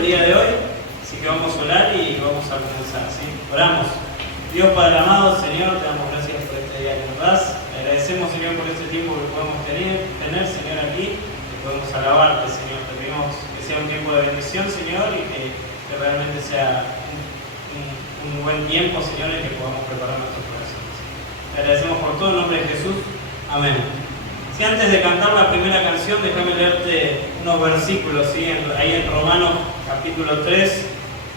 el día de hoy, así que vamos a orar y vamos a comenzar, ¿sí? Oramos. Dios Padre amado, Señor, te damos gracias por este día que nos das. Te agradecemos, Señor, por este tiempo que podemos tener, Señor, aquí, que podemos alabarte, Señor. Te pedimos que sea un tiempo de bendición, Señor, y que realmente sea un buen tiempo, Señor, en que podamos preparar nuestros corazones. Te agradecemos por todo, en nombre de Jesús. Amén. Si antes de cantar la primera canción, déjame leerte unos versículos, ¿sí? Ahí en Romanos capítulo 3,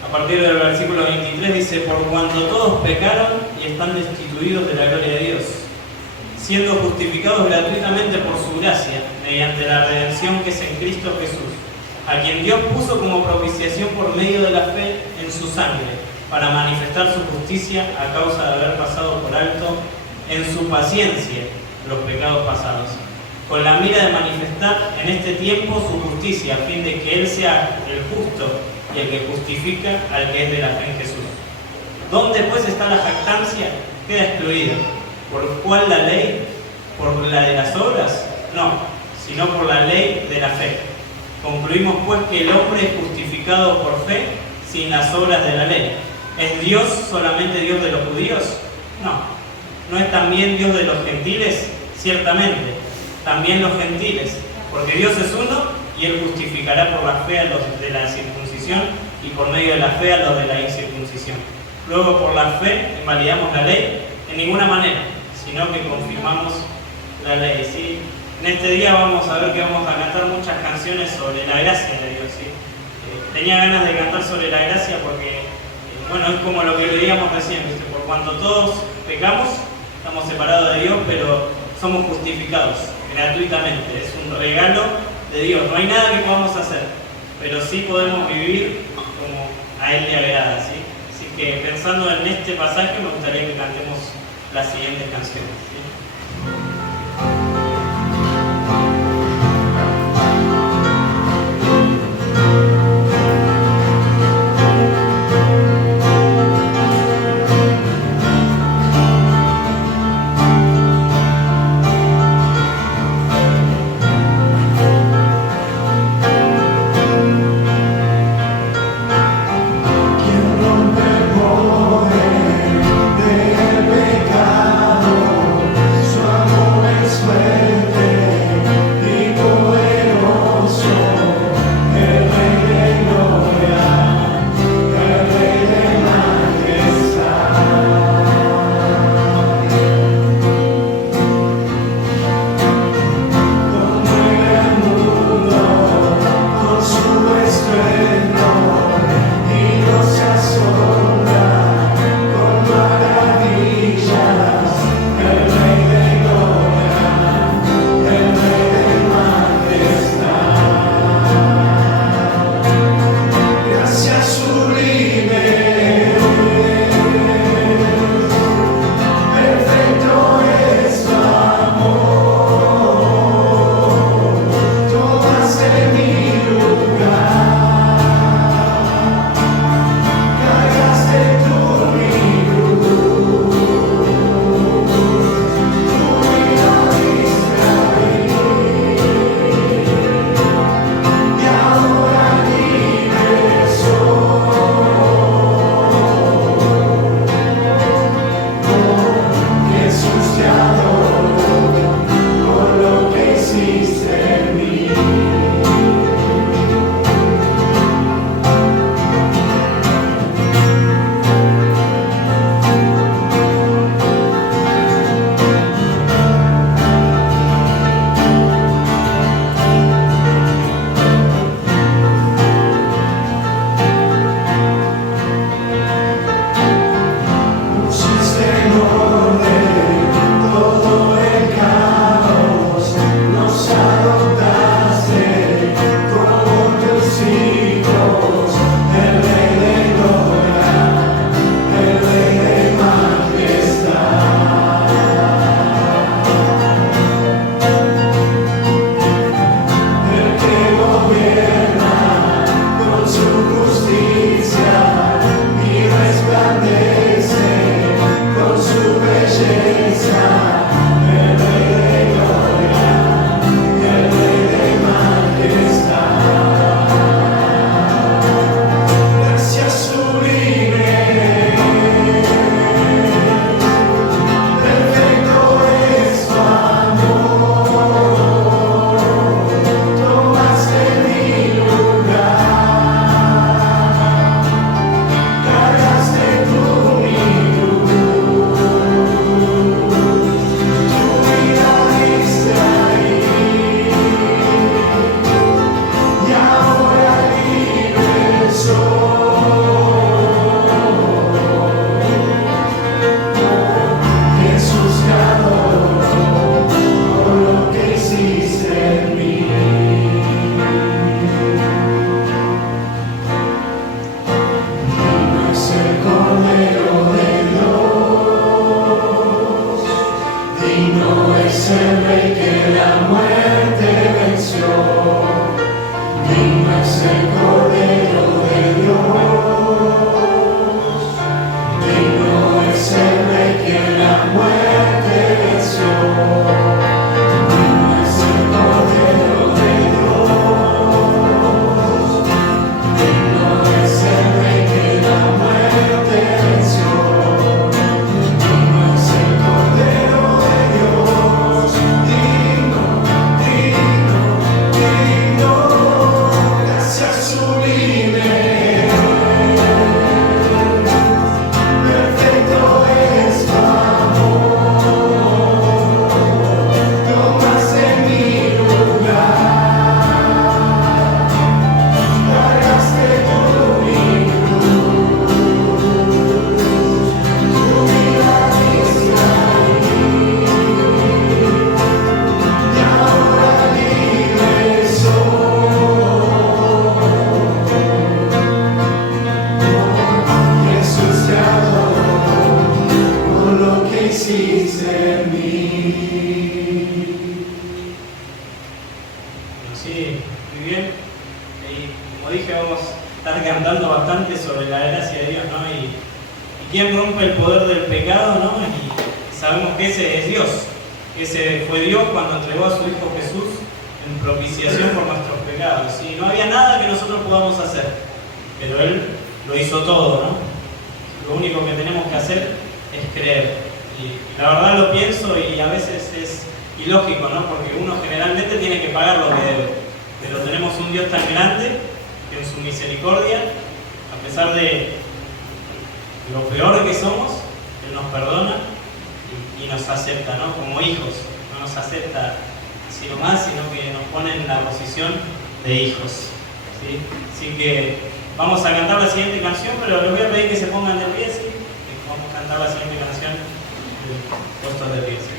a partir del versículo 23, dice: por cuanto todos pecaron y están destituidos de la gloria de Dios, siendo justificados gratuitamente por su gracia, mediante la redención que es en Cristo Jesús, a quien Dios puso como propiciación por medio de la fe en su sangre, para manifestar su justicia a causa de haber pasado por alto en su paciencia los pecados pasados, con la mira de manifestar en este tiempo su justicia, a fin de que Él sea el justo y el que justifica al que es de la fe en Jesús. ¿Dónde pues está la jactancia? Queda excluida. ¿Por cuál la ley? ¿Por la de las obras? No, sino por la ley de la fe. Concluimos pues que el hombre es justificado por fe sin las obras de la ley. ¿Es Dios solamente Dios de los judíos? No. ¿No es también Dios de los gentiles? Ciertamente, también los gentiles, porque Dios es uno y Él justificará por la fe a los de la circuncisión y por medio de la fe a los de la incircuncisión. Luego, por la fe, ¿invalidamos la ley? En ninguna manera, sino que confirmamos la ley, ¿sí? En este día vamos a ver que vamos a cantar muchas canciones sobre la gracia de Dios, ¿sí? Tenía ganas de cantar sobre la gracia porque, bueno, es como lo que leíamos recién, ¿viste? Por cuanto todos pecamos, estamos separados de Dios, pero somos justificados gratuitamente. Es un regalo de Dios. No hay nada que podamos hacer, pero sí podemos vivir como a Él le agrada, ¿sí? Así que pensando en este pasaje, me gustaría que cantemos las siguientes canciones, ¿sí? Poder del pecado quién rompe el poder del pecado, ¿no? Y sabemos que ese es Dios. Ese fue Dios cuando entregó a su Hijo Jesús en propiciación por nuestros pecados. Y no había nada que nosotros podamos hacer, pero Él lo hizo todo, ¿no? Lo único que tenemos que hacer es creer. Y la verdad lo pienso y a veces es ilógico, ¿no? Porque uno generalmente tiene que pagar lo que debe. Pero tenemos un Dios tan grande que en su misericordia, a pesar de lo peor que somos, Él nos perdona y nos acepta, ¿no? Como hijos. No nos acepta así nomás, sino que nos pone en la posición de hijos, ¿sí? Así que vamos a cantar la siguiente canción, pero les voy a pedir que se pongan de pie, ¿sí? Vamos a cantar la siguiente canción puestos de pie, ¿sí?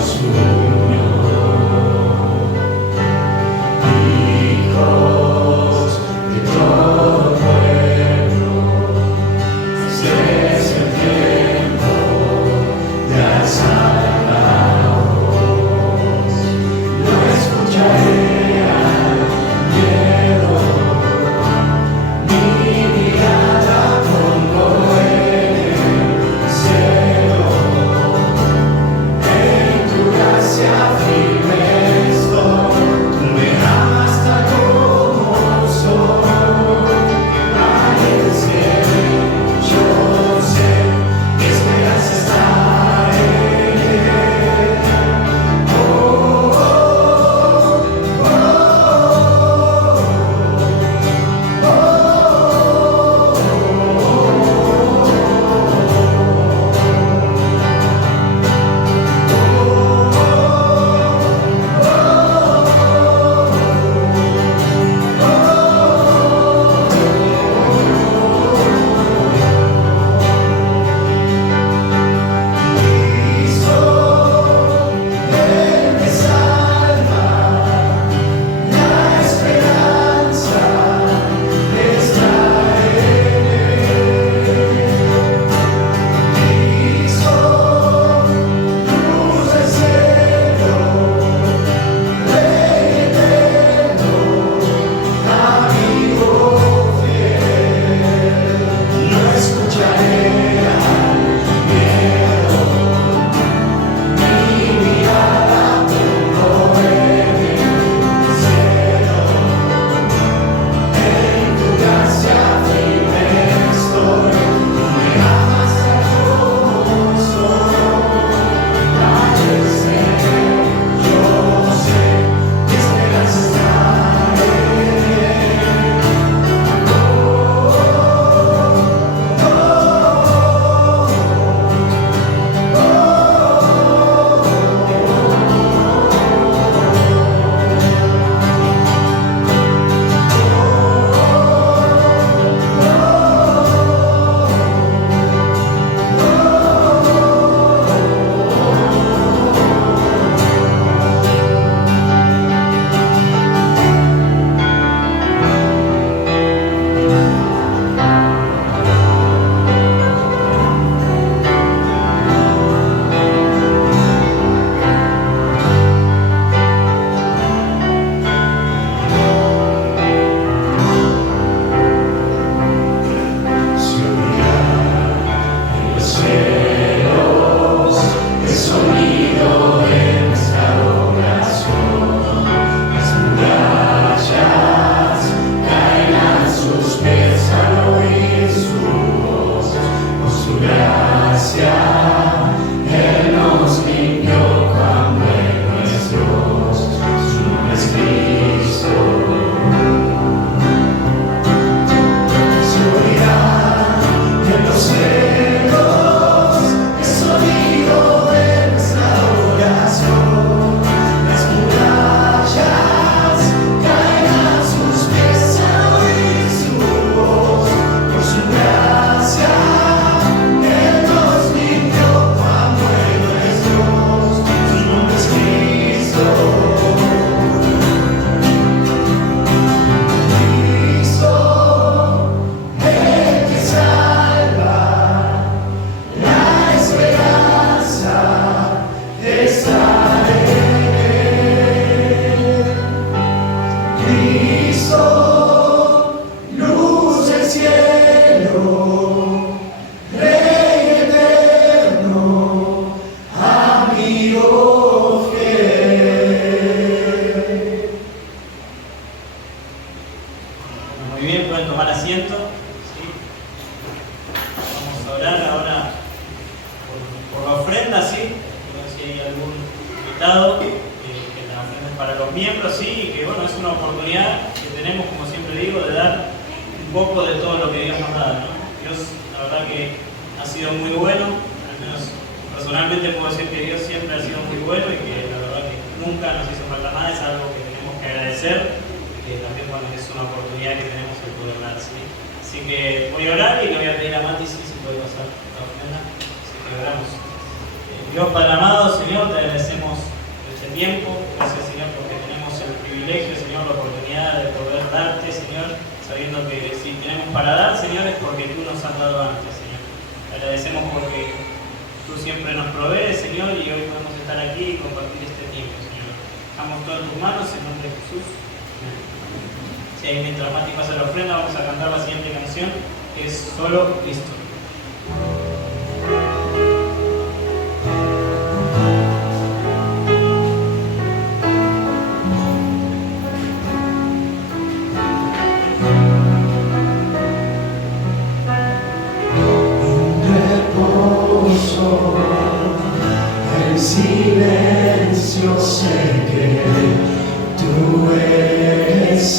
Hermanos, uno.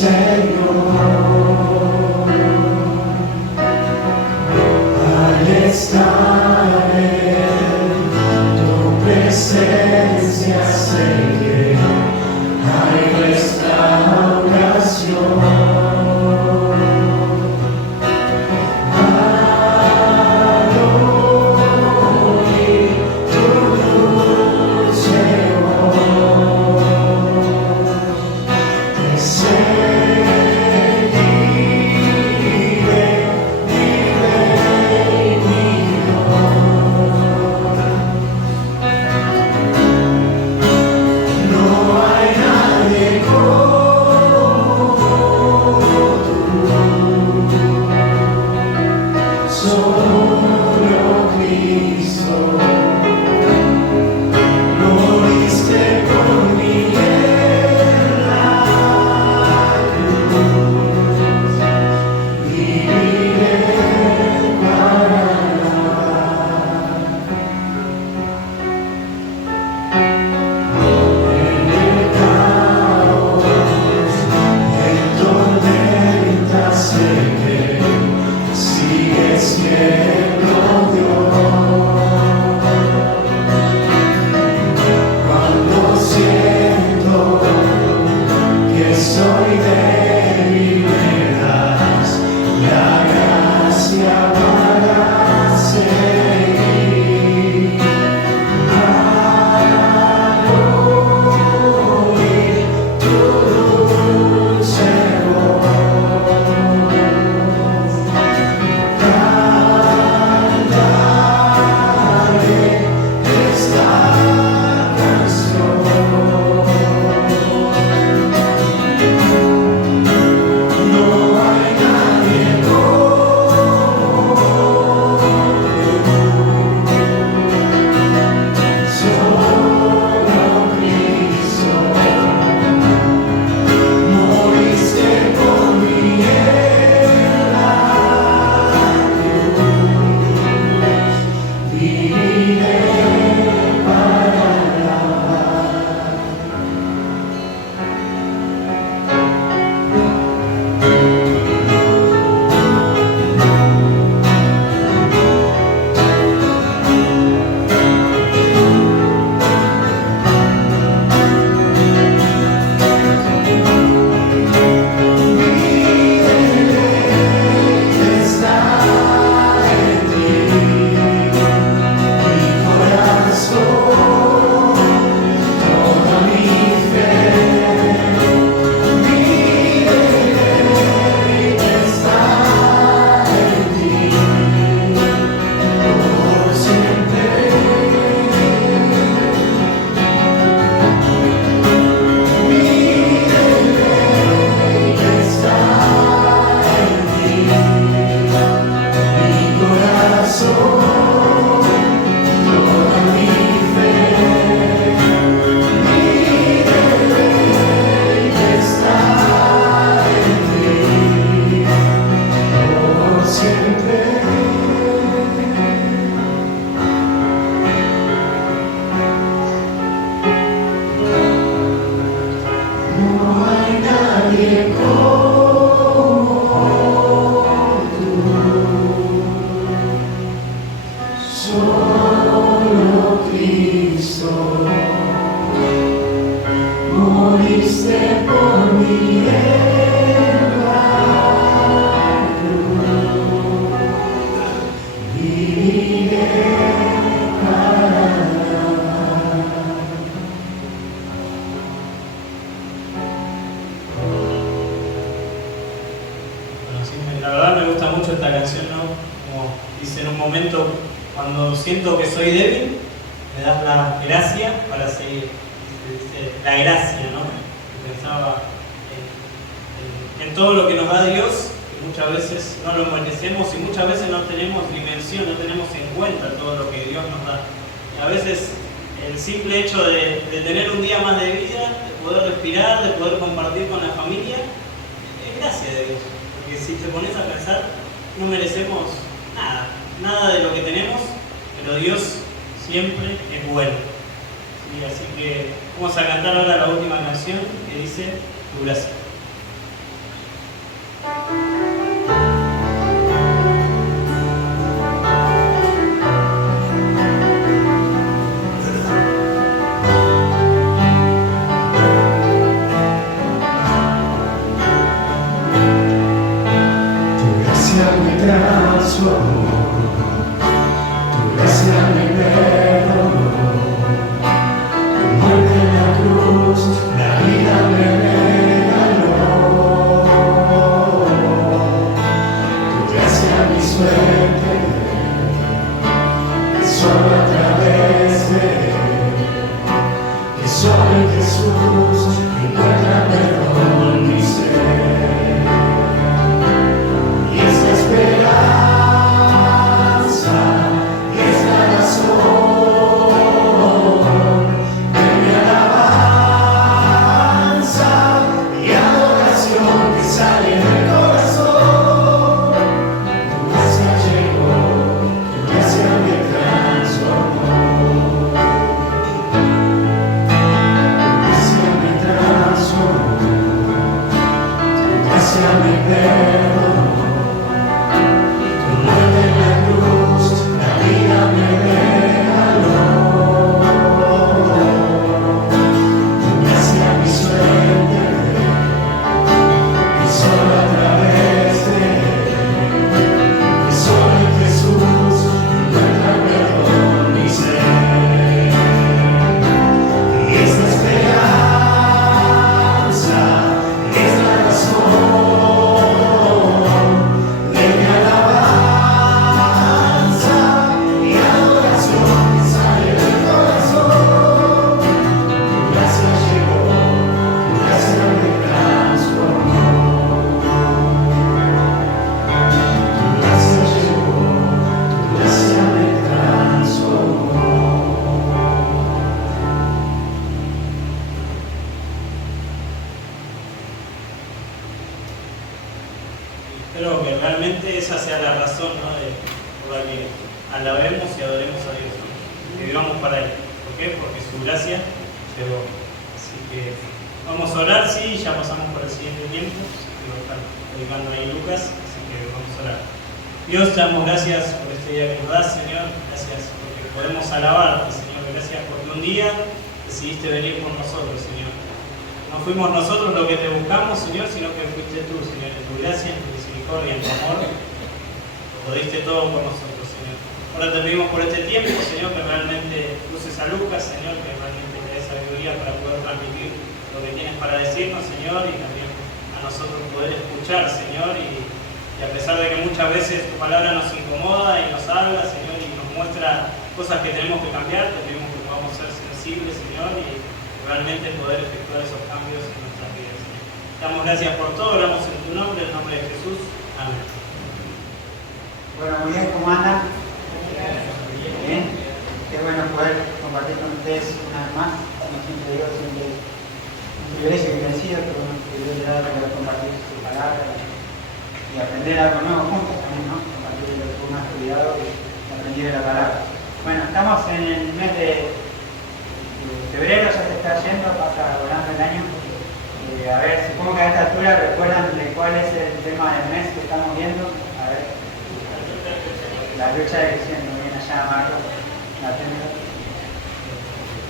Señor, al estar oración, ¿no? Como dice en un momento, cuando siento que soy débil, me das la gracia para seguir. Dice, la gracia, ¿no? Pensaba en todo lo que nos da Dios, que muchas veces no lo merecemos y muchas veces no tenemos dimensión, no tenemos en cuenta todo lo que Dios nos da. Y a veces el simple hecho de tener un día más de vida, de poder respirar, de poder compartir con la familia, es gracia de Dios. Porque si te pones a pensar, no merecemos nada de lo que tenemos, pero Dios siempre es bueno. Y así que vamos a cantar ahora la última canción que dice Tu gracia. Su amor, tu gracia me perdonó, tu muerte en la cruz, la vida me regaló, tu gracia mi suerte, que solo a través de que solo en Jesús encuentra perdón mi ser. Espero que realmente esa sea la razón, ¿no? por la que alabemos y adoremos a Dios, ¿no? Que vivamos para Él. ¿Por qué? Porque su gracia llegó. Así que vamos a orar, sí, ya pasamos por el siguiente tiempo, que lo están predicando ahí Lucas, así que vamos a orar. Dios, te damos gracias por este día que nos das, Señor, gracias porque podemos alabarte, Señor, gracias porque un día decidiste venir por nosotros, Señor. No fuimos nosotros los que te buscamos, Señor, sino que fuiste tú, Señor, en tu gracia, en tu misericordia, en tu amor. Lo diste todo por nosotros, Señor. Ahora te pedimos por este tiempo, Señor, que realmente uses a Lucas, Señor, que realmente te dé sabiduría para poder transmitir lo que tienes para decirnos, Señor, y también a nosotros poder escuchar, Señor, y a pesar de que muchas veces tu palabra nos incomoda y nos habla, Señor, y nos muestra cosas que tenemos que cambiar, te pedimos que podamos ser sensibles, Señor, y realmente poder efectuar esos cambios en nuestras vidas, Señor. Damos gracias por todo, oramos en tu nombre, en el nombre de Jesús. Amén. Bueno, muy bien, ¿cómo andan? Bien. Qué bueno poder compartir con ustedes una vez más. Como siempre digo, siempre es un privilegio y bendecido, pero un privilegio de poder compartir su palabra y aprender algo nuevo juntos también, ¿no? Compartir lo que uno ha estudiado y aprender de la palabra. Bueno, estamos en el mes de febrero, ya se está yendo, pasa volando el año. A ver, supongo que a esta altura recuerdan de cuál es el tema del mes que estamos viendo. A ver. La lucha de creciente, muy bien, allá Marcos.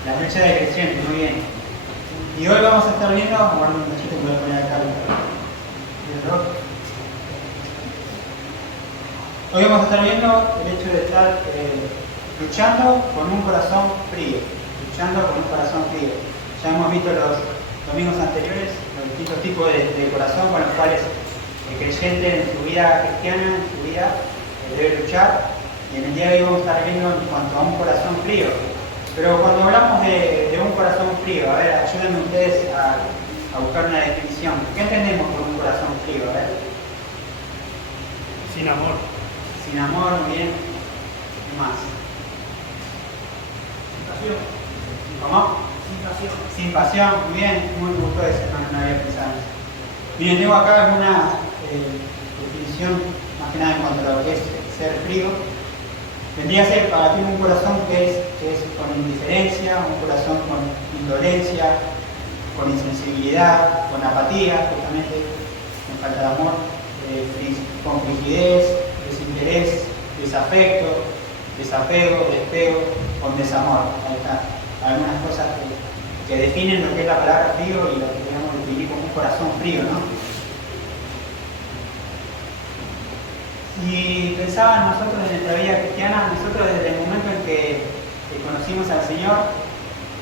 La lucha de creciente, muy bien. Y hoy vamos a estar viendo, bueno, un cachito que voy a poner acá el rojo. Hoy vamos a estar viendo el hecho de estar luchando con un corazón frío. Luchando con un corazón frío. Ya hemos visto los domingos anteriores los distintos tipos de corazón con los cuales el creyente en su vida cristiana, en su vida, debe luchar. Y en el día de hoy vamos a estar viendo en cuanto a un corazón frío. Pero cuando hablamos de un corazón frío, a ver, ayúdenme ustedes a buscar una definición. ¿Qué entendemos por un corazón frío? A ver. Sin amor. Sin amor, bien. ¿Qué más? Sin pasión. ¿Cómo? Sin pasión. Sin pasión, muy bien, muy gusto eso, no había pensado en eso. Miren, tengo acá alguna definición, más que nada en cuanto a lo que es ser frío. Vendría a ser para ti un corazón que es con indiferencia, un corazón con indolencia, con insensibilidad, con apatía, justamente, con falta de amor, con frigidez, desinterés, desafecto, desapego, despego, con desamor. Ahí está. Algunas cosas que definen lo que es la palabra frío y lo que podemos definir como un corazón frío, ¿no? Y pensaba nosotros en nuestra vida cristiana, nosotros desde el momento en que conocimos al Señor,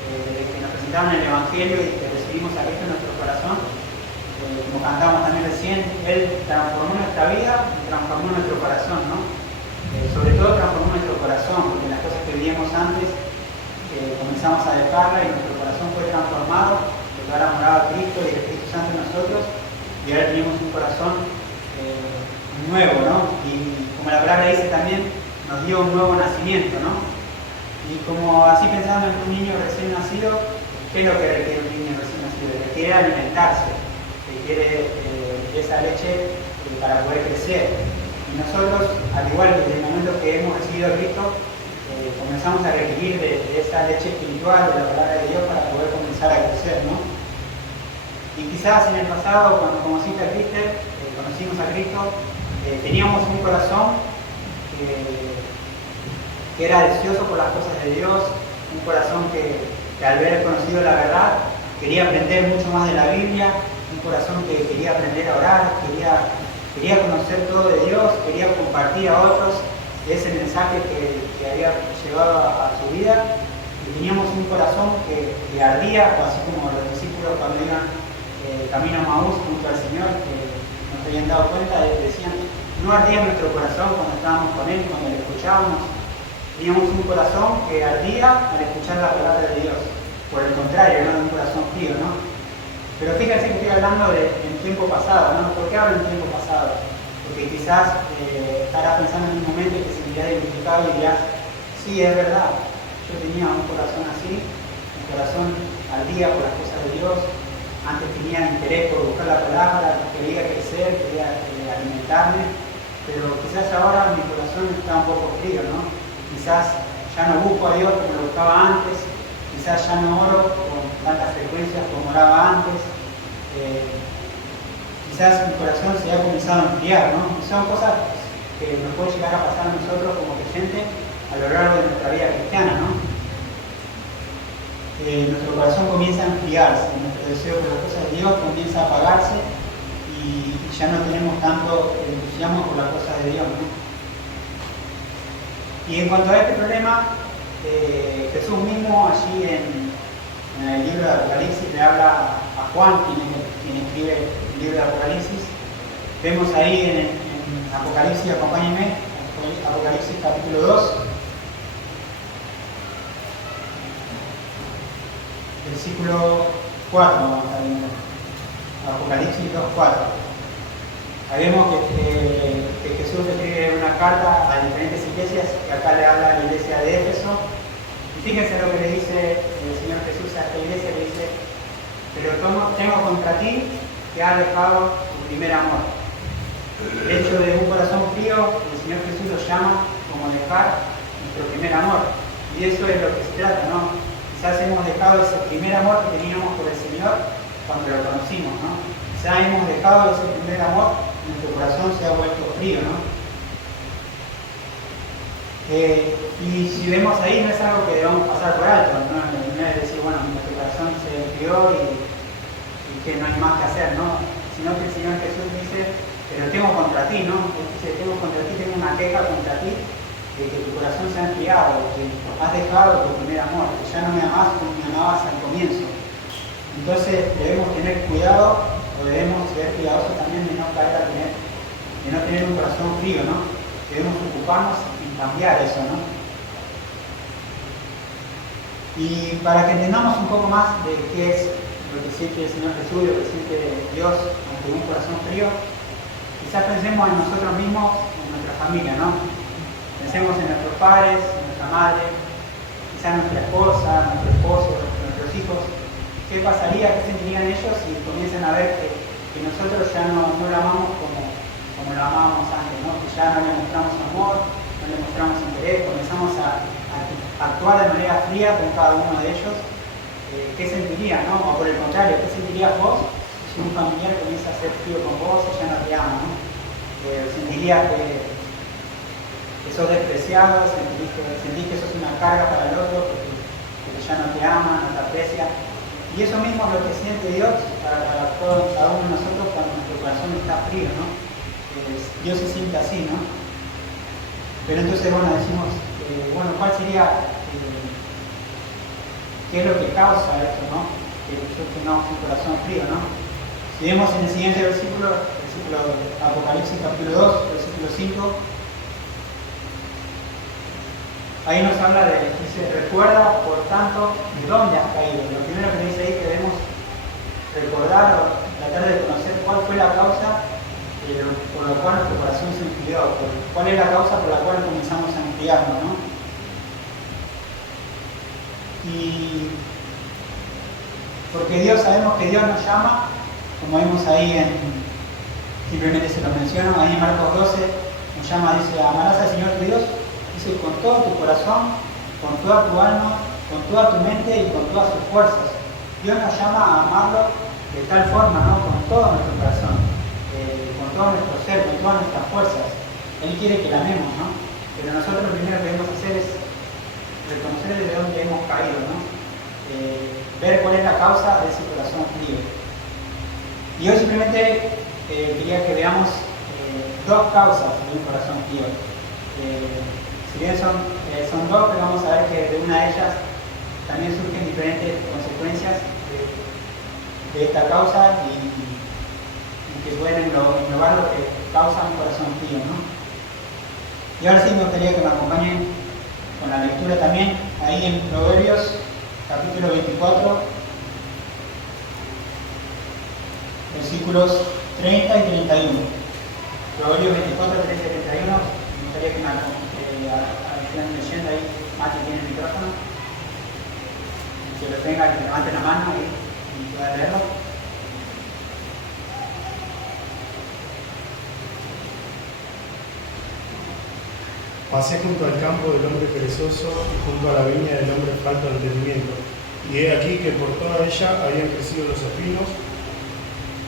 desde que nos presentaron el Evangelio y que recibimos a Cristo en nuestro corazón, como cantábamos también recién, Él transformó nuestra vida y transformó nuestro corazón, ¿no? Sobre todo transformó nuestro corazón, porque las cosas que vivíamos antes comenzamos a dejarla y nuestro corazón fue transformado, porque ahora moraba Cristo y el Espíritu Santo en nosotros, y ahora tenemos un corazón nuevo, ¿no? Y como la palabra dice también, nos dio un nuevo nacimiento, ¿no? Y como así pensando en un niño recién nacido, ¿qué es lo que requiere un niño recién nacido? Requiere alimentarse, requiere esa leche para poder crecer. Y nosotros, al igual que desde el momento que hemos recibido a Cristo, comenzamos a requerir de esa leche espiritual, de la palabra de Dios, para poder comenzar a crecer, ¿no? Y quizás en el pasado, cuando conocimos a Cristo, teníamos un corazón que era deseoso por las cosas de Dios, un corazón que al haber conocido la verdad quería aprender mucho más de la Biblia, un corazón que quería aprender a orar, quería conocer todo de Dios, quería compartir a otros ese mensaje que había llevado a su vida. Y teníamos un corazón que ardía, así como los discípulos cuando iban camino a Maús junto al Señor, que nos habían dado cuenta, decían, no ardía nuestro corazón cuando estábamos con Él, cuando le escuchábamos. Teníamos un corazón que ardía al escuchar la palabra de Dios. Por el contrario, no de un corazón frío, ¿no? Pero fíjense que estoy hablando en tiempo pasado, ¿no? ¿Por qué hablo en tiempo pasado? Porque quizás estarás pensando en un momento en que se dirá identificado y dirás, sí, es verdad, yo tenía un corazón así, un corazón ardía por las cosas de Dios, antes tenía interés por buscar la palabra, quería crecer, quería alimentarme, pero quizás ahora mi corazón está un poco frío, ¿no? Quizás ya no busco a Dios como lo buscaba antes, quizás ya no oro con tantas frecuencias como oraba antes, quizás mi corazón se ha comenzado a enfriar, ¿no? Y son cosas que nos pueden llegar a pasar a nosotros como creyentes a lo largo de nuestra vida cristiana, ¿no? Nuestro corazón comienza a enfriarse, nuestro deseo por las cosas de Dios comienza a apagarse y ya no tenemos tanto entusiasmo por las cosas de Dios, ¿no? Y en cuanto a este problema, Jesús mismo allí en el libro de Apocalipsis le habla a Juan, quien escribe el libro de Apocalipsis. Vemos ahí en Apocalipsis, acompáñenme, Apocalipsis capítulo 2, versículo 4, vamos a ver. Apocalipsis 2:4. Ahí vemos que Jesús escribe una carta a diferentes iglesias, que acá le habla a la iglesia de Éfeso. Y fíjense lo que le dice el Señor Jesús a esta iglesia, le dice, pero tengo contra ti que has dejado tu primer amor. El hecho de un corazón frío, el Señor Jesús lo llama como dejar nuestro primer amor. Y eso es lo que se trata, ¿no? Quizás hemos dejado ese primer amor que teníamos por el Señor cuando lo conocimos, ¿no? Quizás hemos dejado ese primer amor, nuestro corazón se ha vuelto frío, ¿no? Y si vemos ahí, no es algo que debamos pasar por alto, ¿no? No es decir, bueno, nuestro corazón se enfrió y que no hay más que hacer, ¿no? Sino que el Señor Jesús dice, pero tengo contra ti, ¿no? Dice, tengo contra ti, tengo una queja contra ti, de que tu corazón se ha enfriado, que has dejado tu primer amor, que ya no me amás como me amabas al comienzo. Entonces debemos tener cuidado, o debemos ser cuidadosos también de no caer a de no tener un corazón frío, ¿no? Debemos preocuparnos en cambiar eso, ¿no? Y para que entendamos un poco más de qué es lo que siente el Señor Jesús, lo que siente Dios ante un corazón frío, quizás pensemos en nosotros mismos, en nuestra familia, ¿no? Pensemos en nuestros padres, en nuestra madre, quizás nuestra esposa, nuestro esposo, nuestros hijos. ¿Qué pasaría, qué sentirían ellos si comienzan a ver que nosotros ya no la amamos como la amábamos antes, ¿no? Que ya no le mostramos amor, no le mostramos interés, comenzamos a actuar de manera fría con cada uno de ellos? ¿Qué sentirías, no? O por el contrario, ¿qué sentirías vos si un familiar comienza a ser frío con vos y ya no te ama, ¿no? ¿Sentirías que sos despreciado? ¿Sentís que sos una carga para el otro porque ya no te ama, no te aprecia? Y eso mismo es lo que siente Dios para cada uno de nosotros cuando nuestro corazón está frío, ¿no? Dios se siente así, ¿no? Pero entonces, bueno, decimos, ¿cuál sería, qué es lo que causa esto, ¿no? Que nosotros tengamos un corazón frío, ¿no? Si vemos en el siguiente versículo Apocalipsis capítulo 2, versículo 5, ahí nos habla dice, recuerda, por tanto, de dónde has caído. Lo primero que dice ahí que debemos recordar o tratar de conocer cuál fue la causa por la cual nuestro corazón se enfrió, cuál es la causa por la cual comenzamos a enfriarnos, ¿no? Y porque sabemos que Dios nos llama, como vimos ahí simplemente se lo menciono, ahí en Marcos 12, nos llama, dice, amarás al Señor tu Dios, dice, con todo tu corazón, con toda tu alma, con toda tu mente y con todas tus fuerzas. Dios nos llama a amarlo de tal forma, ¿no? Con todo nuestro corazón, con todo nuestro ser, con todas nuestras fuerzas. Él quiere que la amemos, ¿no? Pero nosotros lo primero que debemos hacer es reconocer de dónde hemos caído, ¿no? Ver cuál es la causa de ese corazón frío. Y hoy simplemente quería que veamos dos causas de un corazón frío. Si bien son dos, pero vamos a ver que de una de ellas también surgen diferentes consecuencias de esta causa y que pueden englobar lo que causa un corazón frío, ¿no? Y ahora sí me gustaría que me acompañen con la lectura también, ahí en Proverbios, capítulo 24, versículos 30 y 31. Proverbios 24, 30 y 31. Me gustaría que me estén leyendo ahí. Mati tiene el micrófono. Que lo tenga, que levante la mano y pueda leerlo. Pasé junto al campo del hombre perezoso y junto a la viña del hombre falto de entendimiento. Y he aquí que por toda ella habían crecido los espinos,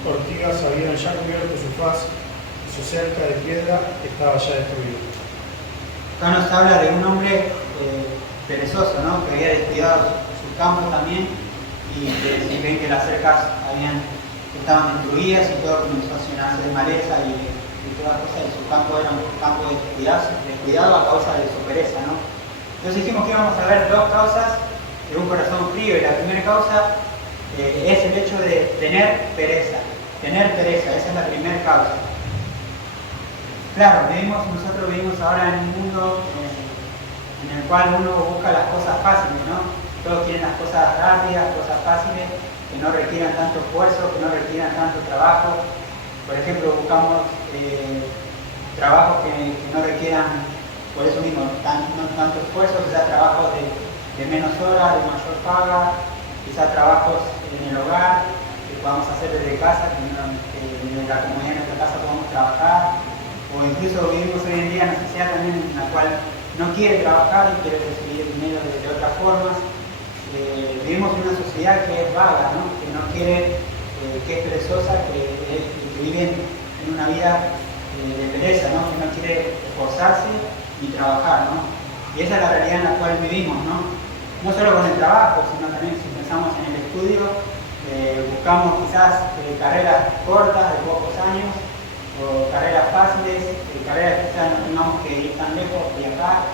ortigas habían ya cubierto su faz, y su cerca de piedra estaba ya destruida. Acá nos habla de un hombre perezoso, ¿no? Que había descuidado su campo también y que si ven que las cercas estaban destruidas y todo comenzó a llenarse de maleza y toda cosa, y su campo era un campo descuidado a causa de su pereza, ¿no? Entonces dijimos que íbamos a ver dos causas de un corazón frío, y la primera causa es el hecho de tener pereza, esa es la primera causa. Claro, nosotros vivimos ahora en un mundo en el cual uno busca las cosas fáciles, ¿no? Todos quieren las cosas rápidas, cosas fáciles, que no requieran tanto esfuerzo, que no requieran tanto trabajo. Por ejemplo, buscamos trabajos que no requieran, por eso mismo, no tanto esfuerzo, quizás trabajos de menos horas, de mayor paga, quizás trabajos en el hogar que podamos hacer desde casa, que desde la comodidad de nuestra casa podamos trabajar, o incluso vivimos hoy en día en una sociedad también en la cual no quiere trabajar y quiere recibir dinero de otras formas. Vivimos en una sociedad que es vaga, ¿no? Que no quiere, que es perezosa, que vive en una vida de pereza, ¿no? Que no quiere esforzarse ni trabajar, ¿no? Y esa es la realidad en la cual vivimos, ¿no? No solo con el trabajo, sino también si pensamos en el estudio, buscamos quizás carreras cortas de pocos años, o carreras fáciles, carreras que quizás no tengamos que ir tan lejos, viajar,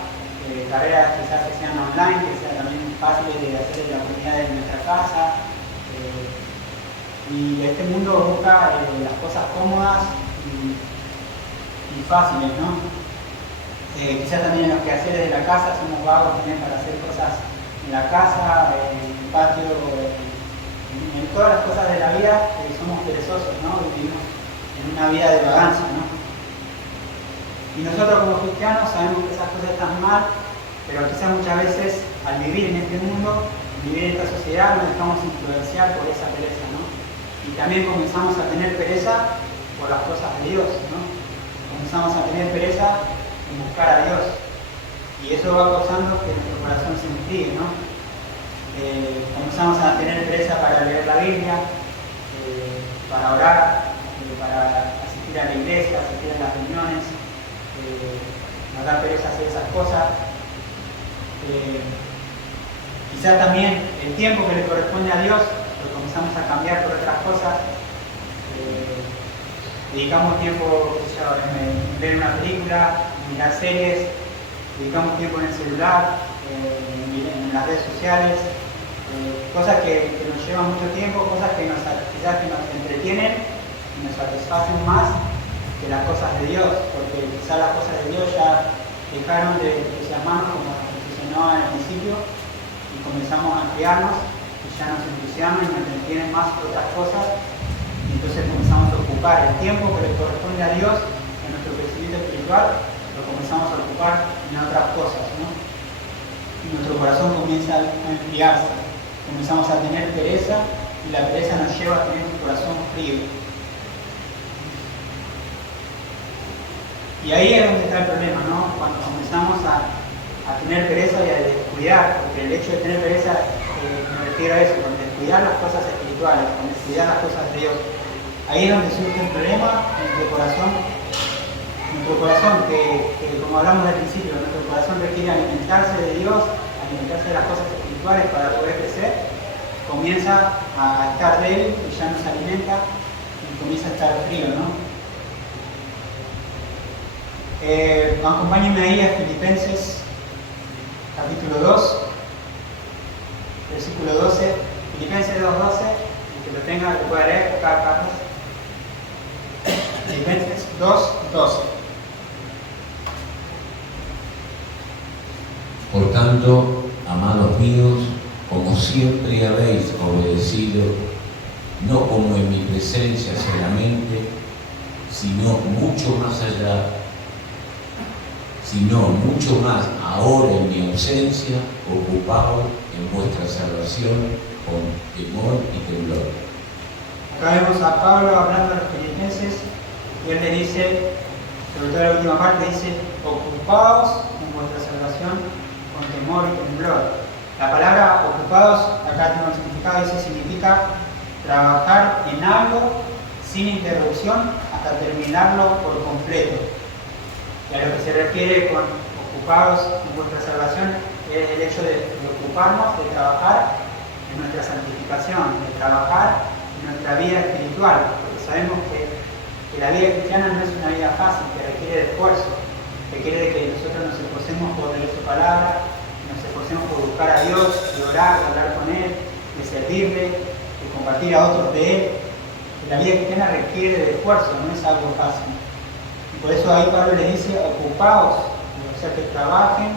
carreras quizás que sean online, que sean también fáciles de hacer en la comunidad de nuestra casa. Y este mundo busca las cosas cómodas y fáciles, ¿no? Quizás también en los quehaceres de la casa somos vagos también para hacer cosas en la casa, en el patio, en todas las cosas de la vida, somos perezosos, ¿no? Vivimos en una vida de vagancia, ¿no? Y nosotros como cristianos sabemos que esas cosas están mal, pero quizás muchas veces al vivir en este mundo, vivir en esta sociedad, nos dejamos influenciar por esa pereza, ¿no? Y también comenzamos a tener pereza por las cosas de Dios, ¿no? Comenzamos a tener pereza en buscar a Dios. Y eso va causando que nuestro corazón se enfríe, ¿no? Comenzamos a tener pereza para leer la Biblia, para orar, para asistir a la iglesia, asistir a las reuniones, nos da pereza hacer esas cosas. Quizá también el tiempo que le corresponde a Dios lo comenzamos a cambiar por otras cosas. Dedicamos tiempo en ver una película, en mirar series, dedicamos tiempo en el celular, en las redes sociales, cosas que nos llevan mucho tiempo, cosas que quizás que nos entretienen y nos satisfacen más que las cosas de Dios, porque quizás las cosas de Dios ya dejaron de entusiasmarnos como nos entusiasmaban al principio y comenzamos a enfriarnos y ya nos entusiasman y nos entretienen más otras cosas y entonces comenzamos a ocupar el tiempo que le corresponde a Dios en nuestro crecimiento espiritual, lo comenzamos a ocupar en otras cosas, ¿no? Y nuestro corazón comienza a enfriarse, comenzamos a tener pereza y la pereza nos lleva a tener un corazón frío. Y ahí es donde está el problema, ¿no? Cuando comenzamos a tener pereza y a descuidar, porque el hecho de tener pereza me refiero a eso, con descuidar las cosas espirituales, con descuidar las cosas de Dios. Ahí es donde surge el problema en nuestro corazón que como hablamos al principio, nuestro corazón requiere alimentarse de Dios, alimentarse de las cosas espirituales para poder crecer, comienza a estar débil y ya no se alimenta y comienza a estar frío, ¿no? Acompáñenme ahí a Filipenses capítulo 2, versículo 12, Filipenses 2:12, el que lo tenga lo pueda leer, acá Carlos. Filipenses 2:12. Por tanto, amados míos, como siempre habéis obedecido, no como en mi presencia solamente, sino mucho más allá, sino mucho más ahora en mi ausencia, ocupados en vuestra salvación con temor y temblor. Acá vemos a Pablo hablando a los filipenses y él le dice, sobre todo la última parte, dice, ocupados en vuestra salvación con temor y temblor. La palabra ocupados, acá tiene un significado, significa trabajar en algo sin interrupción hasta terminarlo por completo. Y a lo que se refiere con ocupados en vuestra salvación es el hecho de ocuparnos, de trabajar en nuestra santificación, de trabajar en nuestra vida espiritual, porque sabemos que la vida cristiana no es una vida fácil, que requiere de esfuerzo, requiere de que nosotros nos esforcemos por leer su palabra, nos esforcemos por buscar a Dios, de orar, de hablar con Él, de servirle, de compartir a otros de Él. La vida cristiana requiere de esfuerzo, no es algo fácil. Por eso ahí Pablo le dice, ocupaos, o sea, que trabajen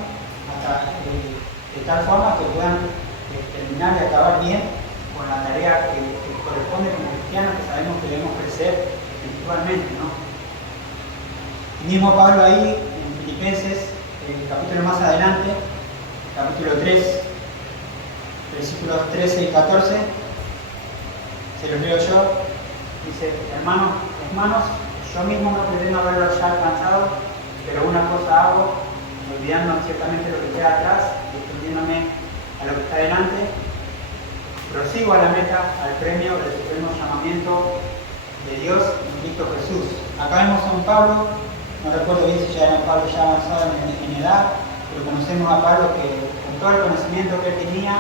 hasta de tal forma que puedan terminar y acabar bien con la tarea que corresponde como cristianos, que sabemos que debemos crecer espiritualmente, ¿no? El mismo Pablo ahí, en Filipenses, el capítulo más adelante, capítulo 3, versículos 13 y 14, se los leo yo, dice, hermanos, yo mismo no pretendo haberlo ya alcanzado, pero una cosa hago, olvidando ciertamente lo que queda atrás, extendiéndome a lo que está delante, prosigo a la meta, al premio del supremo llamamiento de Dios en Cristo Jesús. Acá vemos a un Pablo, no recuerdo bien si ya era un Pablo ya avanzado en edad, pero conocemos a Pablo que con todo el conocimiento que él tenía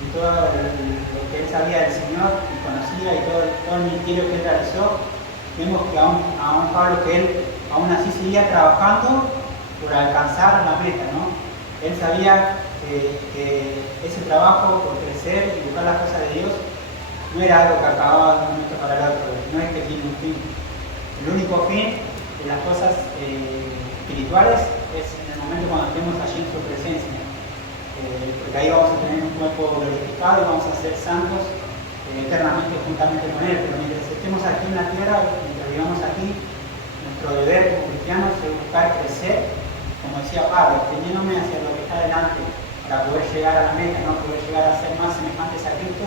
y todo lo que él sabía del Señor y conocía y todo el ministerio que él realizó, vemos que a un Pablo que él aún así seguía trabajando por alcanzar la meta, ¿no? Él sabía que ese trabajo por crecer y buscar las cosas de Dios no era algo que acababa de un momento para el otro, no es que tiene un fin. El único fin de las cosas espirituales es en el momento cuando estemos allí en su presencia. Porque ahí vamos a tener un cuerpo glorificado y vamos a ser santos eternamente juntamente con Él. Pero mientras estemos aquí en la tierra, mientras vivamos aquí, nuestro deber como cristianos es buscar crecer, como decía Pablo, extendiéndome hacia lo que está delante, para poder llegar a la meta, ¿no? Poder llegar a ser más semejantes a Cristo,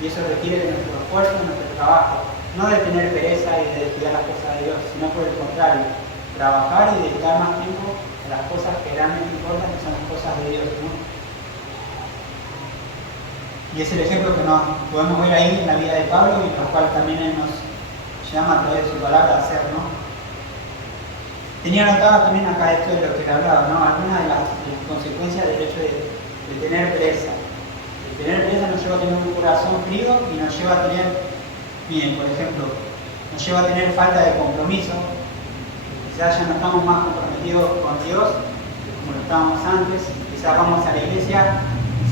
y eso requiere de nuestro esfuerzo, de nuestro trabajo, no de tener pereza y de estudiar las cosas de Dios, sino por el contrario, trabajar y dedicar más tiempo a las cosas que realmente importan, que son las cosas de Dios, ¿no? Y es el ejemplo que nos podemos ver ahí en la vida de Pablo y lo cual también Él nos llama a través de su palabra a hacer, ¿no? Tenía anotado también acá esto de lo que le hablaba, ¿no? Algunas de las consecuencias del hecho de tener pereza. El tener pereza nos lleva a tener un corazón frío y nos lleva a tener, miren, por ejemplo, nos lleva a tener falta de compromiso. Quizás ya no estamos más comprometidos con Dios como lo estábamos antes. Quizás vamos a la iglesia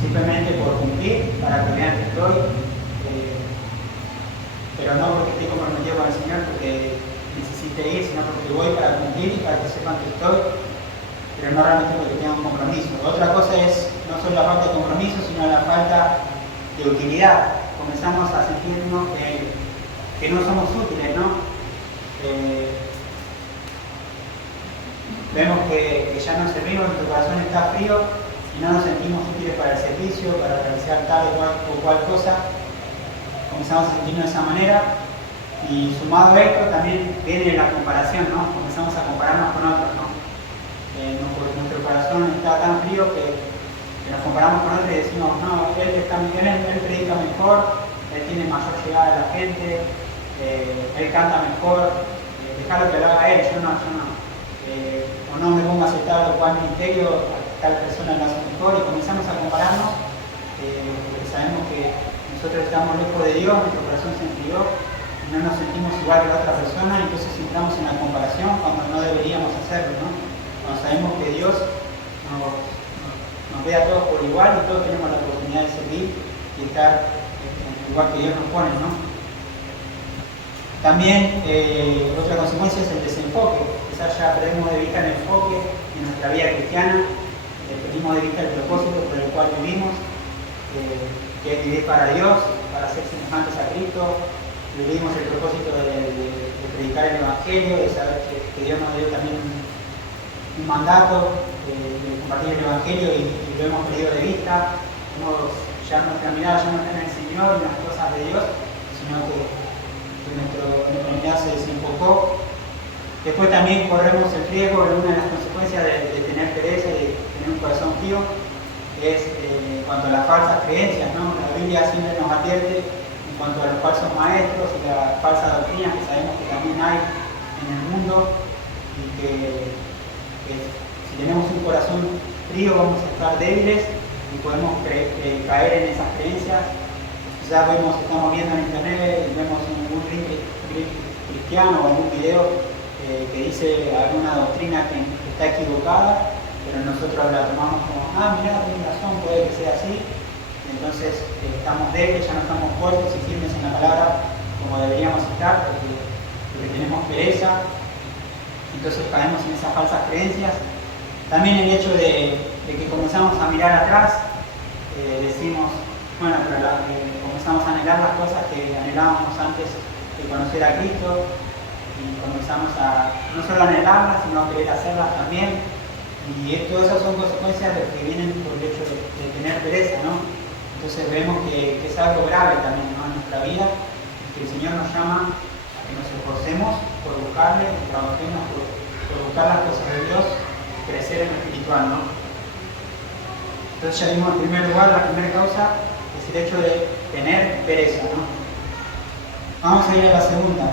simplemente por cumplir, para que vean que estoy, pero no porque estoy comprometido con el Señor, porque necesite ir, sino porque voy para cumplir y para que sepan que estoy, pero no realmente porque tenga un compromiso. Otra cosa es no solo la falta de compromiso, sino la falta de utilidad. Comenzamos a sentirnos que no somos útiles, ¿no? Vemos que ya no servimos, nuestro corazón está frío y no nos sentimos útiles para el servicio, para realizar tal o cual cosa. Comenzamos a sentirnos de esa manera. Y sumado a esto también viene la comparación, ¿no? Comenzamos a compararnos con otros, ¿no? Nuestro corazón está tan frío que nos comparamos con otros y decimos, no, él predica mejor, él tiene mayor llegada a la gente, él canta mejor, dejalo que lo haga él, yo no. O no me pongo a aceptar lo cual ministerio, tal persona lo hace mejor, y comenzamos a compararnos porque sabemos que nosotros estamos lejos de Dios, nuestro corazón se enfrió, no nos sentimos igual que la otra persona, entonces entramos en la comparación cuando no deberíamos hacerlo, ¿no? Cuando sabemos que Dios nos ve a todos por igual y todos tenemos la oportunidad de servir y estar en el lugar que Dios nos pone, ¿no? También otra consecuencia es el desenfoque. Quizás ya perdemos de vista el enfoque en nuestra vida cristiana, perdimos de vista el propósito por el cual vivimos, que es vivir para Dios, para ser semejantes a Cristo. Vivimos el propósito de predicar el Evangelio, de saber que Dios nos dio también un mandato de compartir el Evangelio y lo hemos perdido de vista. Ya nuestra mirada ya no está en el Señor y en las cosas de Dios, sino que nuestra mirada se desenfocó. Después también corremos el riesgo, una de las consecuencias de tener pereza y de tener un corazón frío es cuanto a las falsas creencias, ¿no? La Biblia siempre nos advierte en cuanto a los falsos maestros y las falsas doctrinas que sabemos que también hay en el mundo, y que si tenemos un corazón frío vamos a estar débiles y podemos caer en esas creencias. Ya estamos viendo en internet y vemos un link cristiano o algún video que dice alguna doctrina que está equivocada, pero nosotros la tomamos como, mira, tiene razón, puede que sea así. Entonces estamos débiles, ya no estamos fuertes y firmes en la palabra como deberíamos estar, porque tenemos pereza, entonces caemos en esas falsas creencias. También el hecho de que comenzamos a mirar atrás, decimos, bueno, pero comenzamos a anhelar las cosas que anhelábamos antes de conocer a Cristo, y comenzamos a no solo anhelarlas, sino a querer hacerlas también. Y todo eso son consecuencias de que vienen por el hecho de tener pereza, ¿no? Entonces vemos que es algo grave también, ¿no? En nuestra vida, que el Señor nos llama a que nos esforcemos por buscarle, que trabajemos por buscar las cosas de Dios, crecer en lo espiritual, ¿no? Entonces ya vimos en primer lugar, la primera causa es el hecho de tener pereza, ¿no? Vamos a ir a la segunda.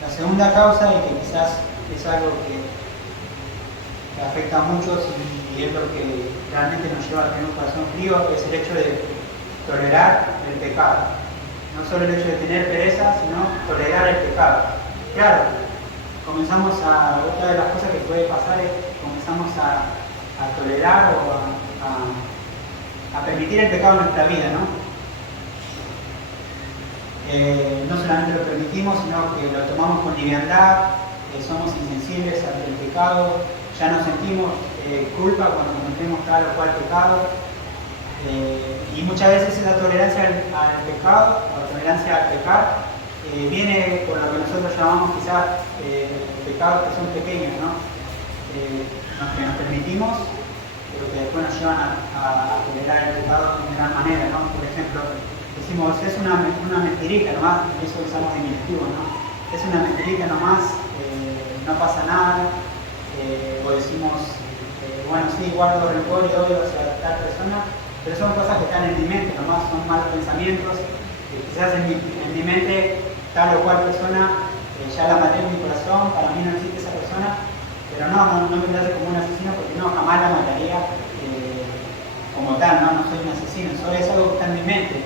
La segunda causa, y que quizás es algo que afecta a muchos y es lo que realmente nos lleva a tener un corazón frío, es el hecho de tolerar el pecado. No solo el hecho de tener pereza, sino tolerar el pecado. Claro, otra de las cosas que puede pasar es comenzamos a tolerar o a permitir el pecado en nuestra vida, ¿no? No solamente lo permitimos, sino que lo tomamos con liviandad, somos insensibles ante el pecado, ya no sentimos culpa cuando cometemos tal o cual pecado. Y muchas veces esa tolerancia al pecado, o tolerancia al pecar, viene por lo que nosotros llamamos quizás pecados que son pequeños, ¿no? Que nos permitimos, pero que después nos llevan a tolerar el pecado de gran manera, ¿no? Por ejemplo, decimos, es una mentirita nomás, eso usamos diminutivo, ¿no? Es una mentirita nomás, no pasa nada, o decimos, bueno, sí, guardo rencor y odio hacia tal persona, pero son cosas que están en mi mente, nomás son malos pensamientos, quizás en mi mente tal o cual persona ya la maté en mi corazón, para mí no existe esa persona, pero no me trate como un asesino porque no, jamás la mataría como tal, no soy un asesino, eso es algo que está en mi mente.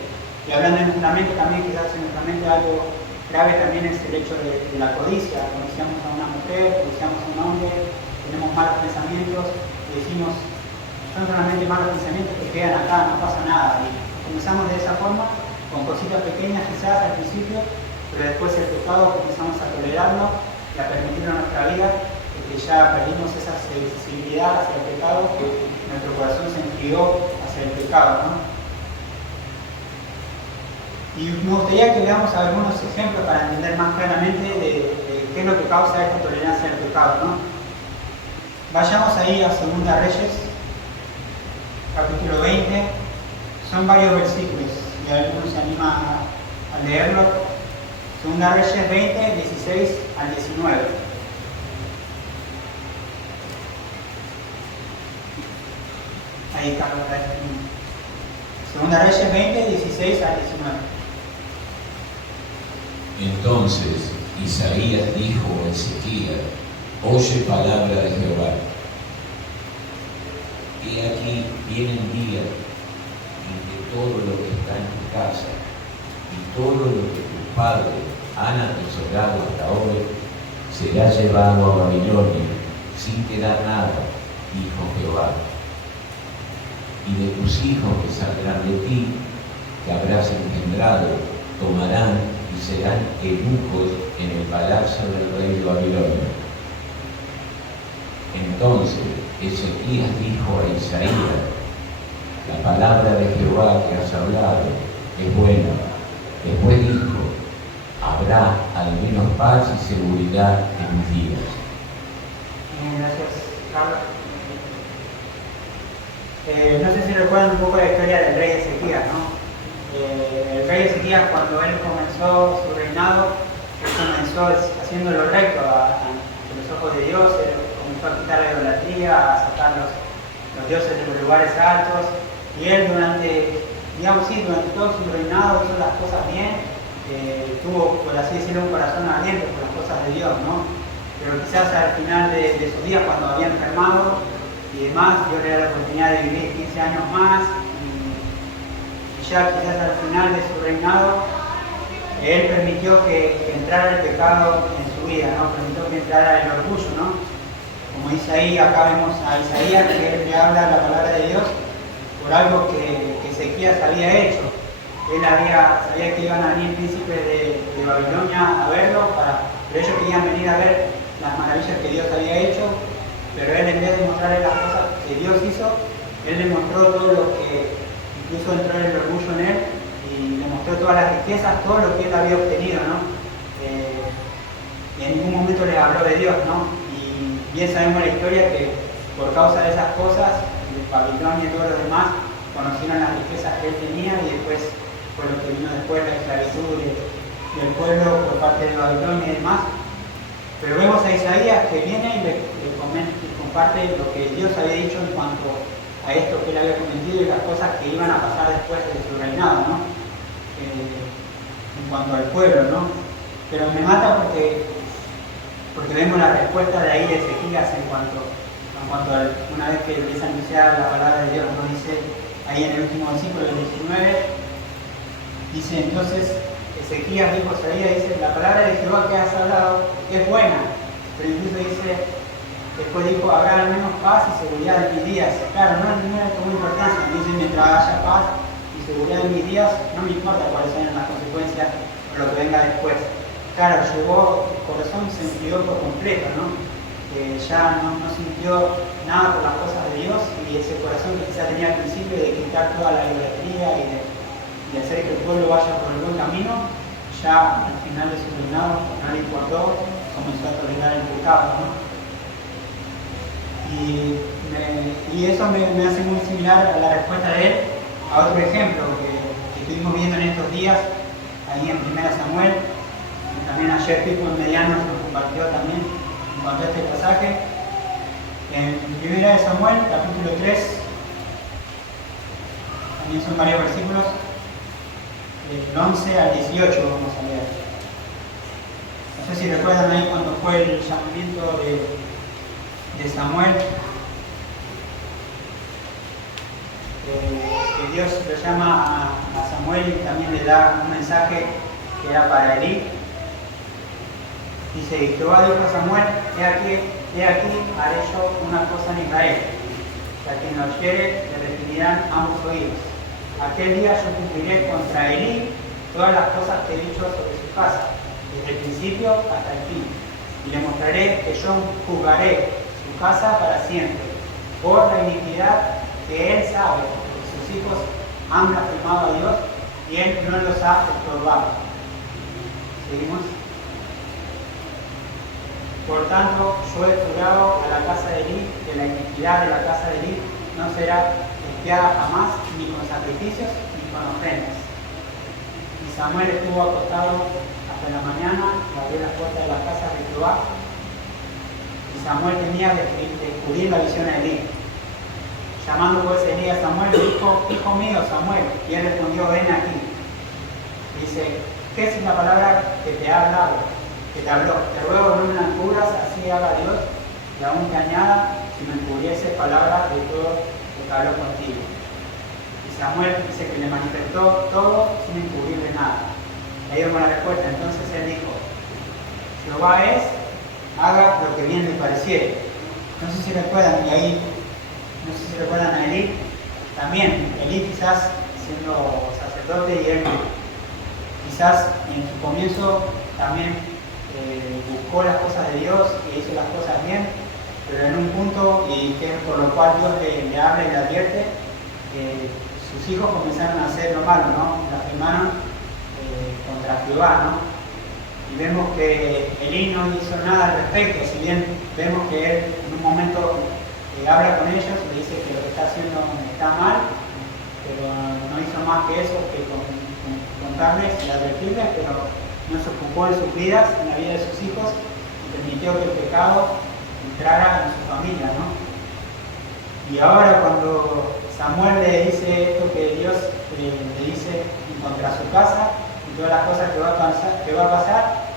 Y hablando de nuestra mente también, quizás en nuestra mente algo grave también es el hecho de la codicia. Codiciamos a una mujer, codiciamos a un hombre, tenemos malos pensamientos y decimos, son solamente malos pensamientos que quedan acá, no pasa nada. Y comenzamos de esa forma, con cositas pequeñas quizás al principio, pero después el pecado comenzamos a tolerarlo y a permitirlo en nuestra vida, porque ya perdimos esa sensibilidad hacia el pecado, que nuestro corazón se enfrió hacia el pecado, ¿no? Y me gustaría que veamos algunos ejemplos para entender más claramente de qué es lo que causa esta tolerancia al pecado, ¿no? Vayamos ahí a 2 Reyes, capítulo 20. Son varios versículos y algunos se animan a leerlo. 2 Reyes 20, 16 al 19. Ahí está. 2 Reyes 20, 16 al 19. Entonces Isaías dijo a Ezequías: oye palabra de Jehová. He aquí vienen días en que todo lo que está en tu casa y todo lo que tus padres han atesorado hasta hoy será llevado a Babilonia sin quedar nada, dijo Jehová. Y de tus hijos que saldrán de ti, que habrás engendrado, tomarán y serán eunucos en el palacio del rey de Babilonia. Entonces Ezequías dijo a Isaías: la palabra de Jehová que has hablado es buena. Después dijo: habrá al menos paz y seguridad en mis días. Gracias, Carlos. No sé si recuerdan un poco la historia del rey Ezequías, ¿no? El rey Ezequías, cuando él comenzó su reinado, él comenzó haciendo lo recto ante los ojos de Dios. Él comenzó a quitar la idolatría, a sacar los dioses de los lugares altos, y él durante todo su reinado hizo las cosas bien, tuvo, por así decirlo, un corazón ardiente por las cosas de Dios, ¿no? Pero quizás al final de sus días, cuando había enfermado y demás, Dios le da la oportunidad de vivir 15 años más, y ya quizás al final de su reinado, él permitió que entrara el pecado en su vida, ¿no? Permitió que entrara el orgullo, ¿no? Como dice ahí, acá vemos a Isaías que él le habla la palabra de Dios por algo que Ezequías había hecho. Él sabía que iban a venir príncipes de Babilonia a verlo, pero ellos querían venir a ver las maravillas que Dios había hecho, pero él, en vez de mostrarle las cosas que Dios hizo, él le mostró todo lo que, incluso entró el orgullo en él, y le mostró todas las riquezas, todo lo que él había obtenido, ¿no? Y en ningún momento les habló de Dios, ¿no? Y bien sabemos la historia que por causa de esas cosas, Babilonia y todo lo demás conocieron las riquezas que él tenía, y después fue lo que vino después, la esclavitud del pueblo por parte de Babilonia y demás. Pero vemos a Isaías que viene y le comparte lo que Dios había dicho en cuanto a esto que él había cometido y las cosas que iban a pasar después de su reinado, ¿no? En cuanto al pueblo, ¿no? Pero me mata porque vemos la respuesta de ahí de Ezequías en cuanto a una vez que empieza a anunciar la palabra de Dios, ¿no? Dice ahí en el último versículo, el 19, dice: entonces Ezequías dijo a Isaías, dice: la palabra de Jehová que has hablado es buena, pero incluso dice, después dijo: habrá al menos paz y seguridad en mis días. Claro, no es como importancia, dice: mientras haya paz y seguridad en mis días, no me importa cuáles sean las consecuencias o lo que venga después. claro, llegó, el corazón se enfrió por completo, ¿no? Que ya no sintió nada por las cosas de Dios, y ese corazón que quizá tenía al principio de quitar toda la idolatría y de hacer que el pueblo vaya por el buen camino, ya al final de su reinado no le importó, comenzó a tolerar el pecado, ¿no? Y eso me hace muy similar a la respuesta de él a otro ejemplo que estuvimos viendo en estos días, ahí en 1 Samuel, y también ayer Pipo en Medianos lo compartió también en cuanto a este pasaje. En 1 Samuel, capítulo 3, también son varios versículos, del 11 al 18 vamos a leer. No sé si recuerdan ahí cuando fue el llamamiento de Samuel, que Dios lo llama a Samuel y también le da un mensaje que era para Elí. Dice: y Jehová dijo a Samuel: he aquí haré yo una cosa en Israel, que a quien lo oyere le restringirán ambos oídos. Aquel día yo cumpliré contra Elí todas las cosas que he dicho sobre su casa, desde el principio hasta el fin, y le mostraré que yo juzgaré su casa para siempre, por la iniquidad que él sabe, porque sus hijos han blasfemado a Dios y él no los ha estorbado. ¿Seguimos? Por tanto, yo he jurado a la casa de Elí que la iniquidad de la casa de Elí no será expiada jamás, ni con sacrificios ni con ofrendas. Y Samuel estuvo acostado hasta la mañana y abrió las puertas de la casa de Jehová. Y Samuel tenía de descubrir la visión a Elí. Llamando pues Elí a Samuel, le dijo: hijo mío Samuel. Y él respondió: ven aquí. Y dice: ¿qué es la palabra que te ha hablado? Que te habló. Te ruego no me la encubras, así haga Dios, y aún te añada si me encubriese palabra de todo lo que habló contigo. Y Samuel dice que le manifestó todo sin encubrirle nada. Ahí vemos la respuesta. Entonces él dijo: Jehová es, haga lo que bien le pareciere. No sé si recuerdan, y ahí, no sé si recuerdan a Elí. También, Elí quizás siendo sacerdote, y él quizás en su comienzo también buscó las cosas de Dios y hizo las cosas bien, pero en un punto, y que es por lo cual Dios le habla y le advierte, sus hijos comenzaron a hacer lo malo, ¿no? Blasfemaron contra Jehová, ¿no? Y vemos que Elí no hizo nada al respecto, si bien vemos que él en un momento habla con ellos y le dice que lo que está haciendo está mal, pero no hizo más que eso, que contarles y advertirles, pero no se ocupó de sus vidas, en la vida de sus hijos, y permitió que el pecado entrara en su familia, ¿no? Y ahora cuando Samuel le dice esto que Dios le dice contra su casa y todas las cosas que va a pasar,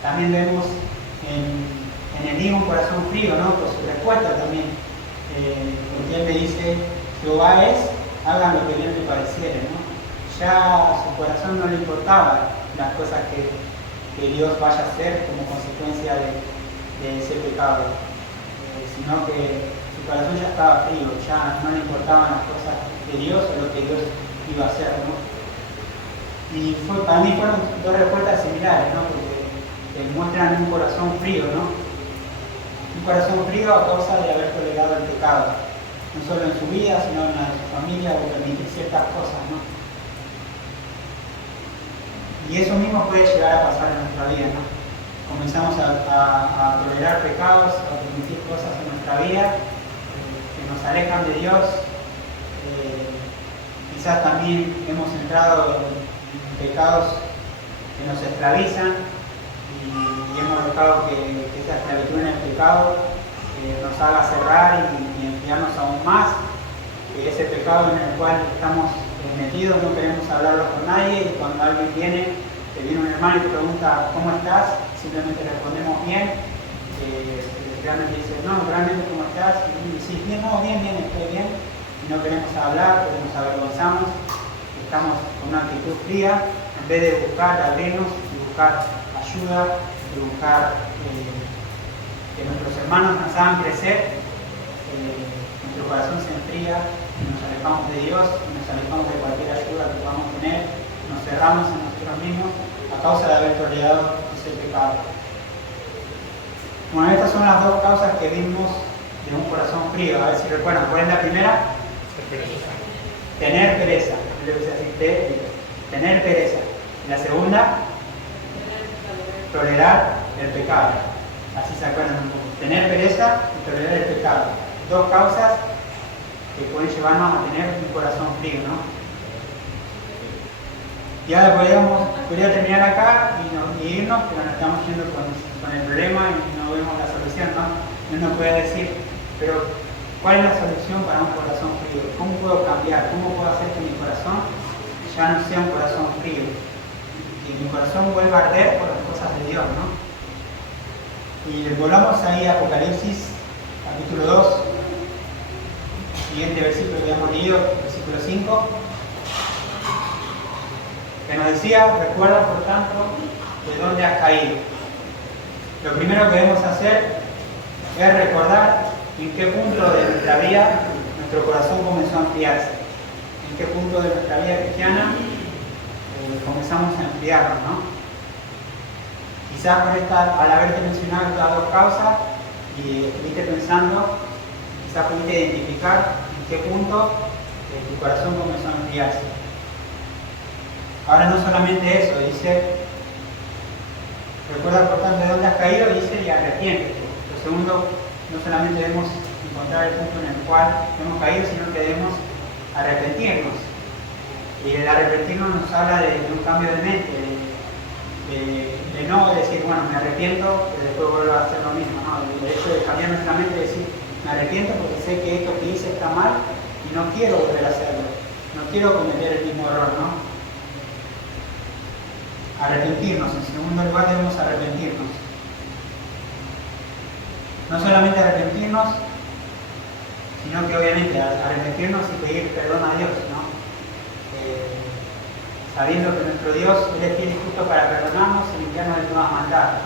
también vemos en Elí un corazón frío, ¿no? Por su respuesta también, porque él le dice: Jehová es, hagan lo que bien le pareciere, ¿no? Ya a su corazón no le importaba las cosas que Dios vaya a hacer como consecuencia de ese pecado, sino que su corazón ya estaba frío, ya no le importaban las cosas de Dios o lo que Dios iba a hacer, ¿no? Y para mí fueron dos respuestas similares, ¿no? Porque muestran un corazón frío, ¿no? Un corazón frío a causa de haber tolerado el pecado, no solo en su vida, sino en la de su familia, o permitir ciertas cosas, ¿no? Y eso mismo puede llegar a pasar en nuestra vida, ¿no? Comenzamos a tolerar pecados, a permitir cosas en nuestra vida que nos alejan de Dios. Quizás también hemos entrado en pecados que nos esclavizan y hemos dejado que esa esclavitud en el pecado nos haga cerrar y enfriarnos aún más. Que ese pecado en el cual estamos metidos, no queremos hablarlo con nadie, y cuando alguien viene, te viene un hermano y te pregunta ¿cómo estás? Simplemente respondemos bien, realmente dices no, realmente ¿cómo estás? Y sí, bien, no, bien, estoy bien, y no queremos hablar porque nos avergonzamos, estamos con una actitud fría, en vez de buscar abrirnos y buscar ayuda, y buscar que nuestros hermanos nos hagan crecer. Nuestro corazón se enfría, nos alejamos de Dios, nos alejamos de cualquier ayuda que podamos tener, nos cerramos en nosotros mismos a causa de haber tolerado ese pecado. Bueno, estas son las dos causas que vimos de un corazón frío. A ver si recuerdan. ¿Cuál es la primera? Tener pereza. Tener pereza. Y la segunda, tolerar el pecado. Así se acuerdan un poco. Tener pereza y tolerar el pecado. Dos causas que pueden llevarnos a tener un corazón frío, ¿no? Y ahora podría terminar acá y irnos, pero nos estamos yendo con el problema y no vemos la solución, ¿no? Uno puede decir, pero ¿cuál es la solución para un corazón frío? ¿Cómo puedo cambiar? ¿Cómo puedo hacer que mi corazón ya no sea un corazón frío? Y mi corazón vuelva a arder por las cosas de Dios, ¿no? Y volvamos ahí a Apocalipsis, capítulo 2, siguiente versículo que hemos leído, versículo 5, que nos decía, recuerda por tanto de dónde has caído. Lo primero que debemos hacer es recordar en qué punto de nuestra vida nuestro corazón comenzó a enfriarse, en qué punto de nuestra vida cristiana comenzamos a enfriarnos, ¿no? Quizás al haberte mencionado estas dos causas y estuviste pensando, quizás pudiste identificar en qué punto tu corazón comenzó a enfriarse. Ahora no solamente eso, dice, recuerda por tanto de dónde has caído, dice, y arrepiéntete. Lo segundo, no solamente debemos encontrar el punto en el cual hemos caído, sino que debemos arrepentirnos. Y el arrepentirnos nos habla de un cambio de mente, de no decir, bueno, me arrepiento, pero después vuelvo a hacer lo mismo, ¿no? El hecho de cambiar nuestra mente y decir, me arrepiento porque sé que esto que hice está mal y no quiero volver a hacerlo, no quiero cometer el mismo error, ¿no? Arrepentirnos, en segundo lugar debemos arrepentirnos. No solamente arrepentirnos, sino que obviamente arrepentirnos y pedir perdón a Dios, ¿no? Sabiendo que nuestro Dios Él es fiel y justo para perdonarnos y limpiarnos de todas maldades.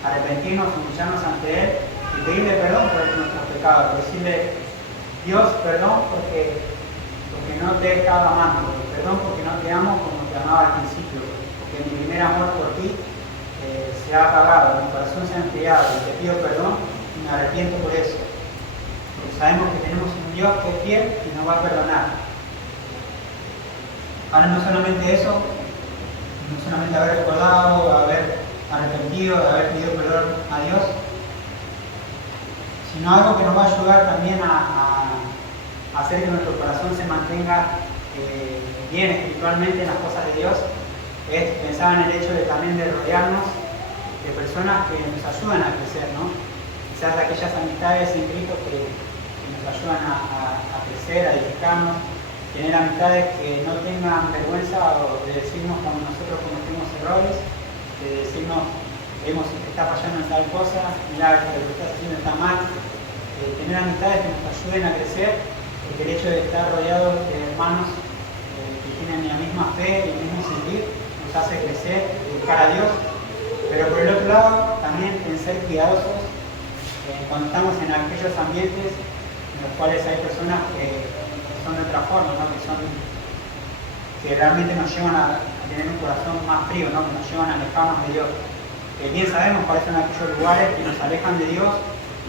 Arrepentirnos, humillarnos ante Él y pedirle perdón por nuestros pecados, decirle, Dios, perdón porque no te he estado amando, perdón porque no te amo como te amaba al principio, porque mi primer amor por ti se ha apagado, mi corazón se ha enfriado y te pido perdón y me arrepiento por eso. Porque sabemos que tenemos un Dios que es fiel y nos va a perdonar. Ahora no solamente eso, no solamente haber recordado, haber arrepentido, haber pedido perdón a Dios, sino algo que nos va a ayudar también a hacer que nuestro corazón se mantenga bien espiritualmente en las cosas de Dios, es pensar en el hecho de también de rodearnos de personas que nos ayudan a crecer, ¿no? Quizás aquellas amistades en Cristo que nos ayudan a crecer, a edificarnos, tener amistades que no tengan vergüenza de decirnos cuando nosotros cometimos errores, de decirnos, vemos que está fallando en tal cosa, mira que lo que estás haciendo está mal, tener amistades que nos ayuden a crecer, porque el hecho de estar rodeados de hermanos que tienen la misma fe y el mismo sentir, nos hace crecer, buscar a Dios, pero por el otro lado también en ser cuidadosos cuando estamos en aquellos ambientes en los cuales hay personas que son de otra forma, ¿no? que realmente nos llevan a tener un corazón más frío, ¿no? Que nos llevan a alejarnos de Dios. Bien sabemos cuáles son aquellos lugares que nos alejan de Dios,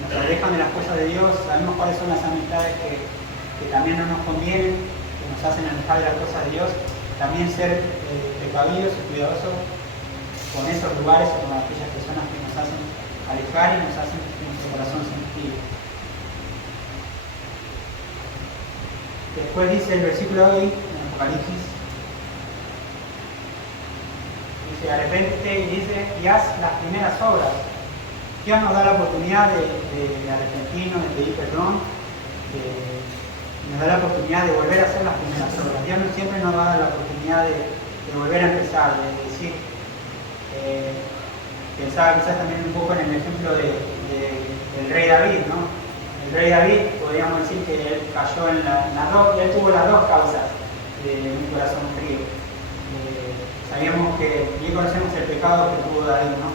nos alejan de las cosas de Dios, sabemos cuáles son las amistades que también no nos convienen, que nos hacen alejar de las cosas de Dios. También ser precavidos y cuidadosos con esos lugares o con aquellas personas que nos hacen alejar y nos hacen que nuestro corazón se enfríe. Después dice el versículo de hoy, en Apocalipsis, dice, arrepéntete y dice, y haz las primeras obras. Dios nos da la oportunidad de arrepentirnos, de pedir perdón, nos da la oportunidad de volver a hacer las primeras obras. Dios no siempre nos da la oportunidad de volver a empezar, de decir, pensaba quizás también un poco en el ejemplo del rey David, ¿no? El rey David, podríamos decir que él cayó en él tuvo las dos causas de un corazón frío. Sabíamos que bien conocemos el pecado que tuvo David, ¿no?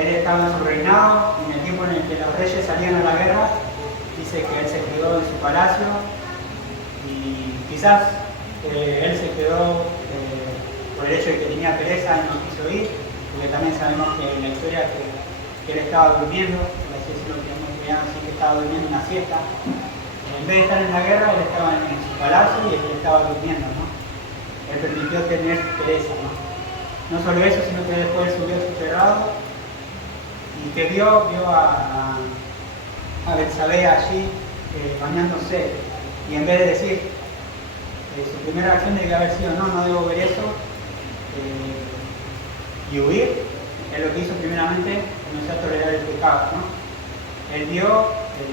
Él estaba en su reinado, y en el tiempo en el que los reyes salían a la guerra, dice que él se quedó en su palacio y quizás él se quedó por el hecho de que tenía pereza y no quiso ir, porque también sabemos que en la historia que él estaba durmiendo, por así decirlo, que estaba durmiendo una siesta. En vez de estar en la guerra, él estaba en su palacio y él estaba durmiendo, ¿no? Él permitió tener pereza, ¿no? No solo eso, sino que después subió a su terrado y que vio a Betsabé allí bañándose. Y en vez de decir, su primera acción debió haber sido, no debo ver eso, y huir, él lo que hizo primeramente, comenzó a tolerar el pecado, ¿no? Él vio,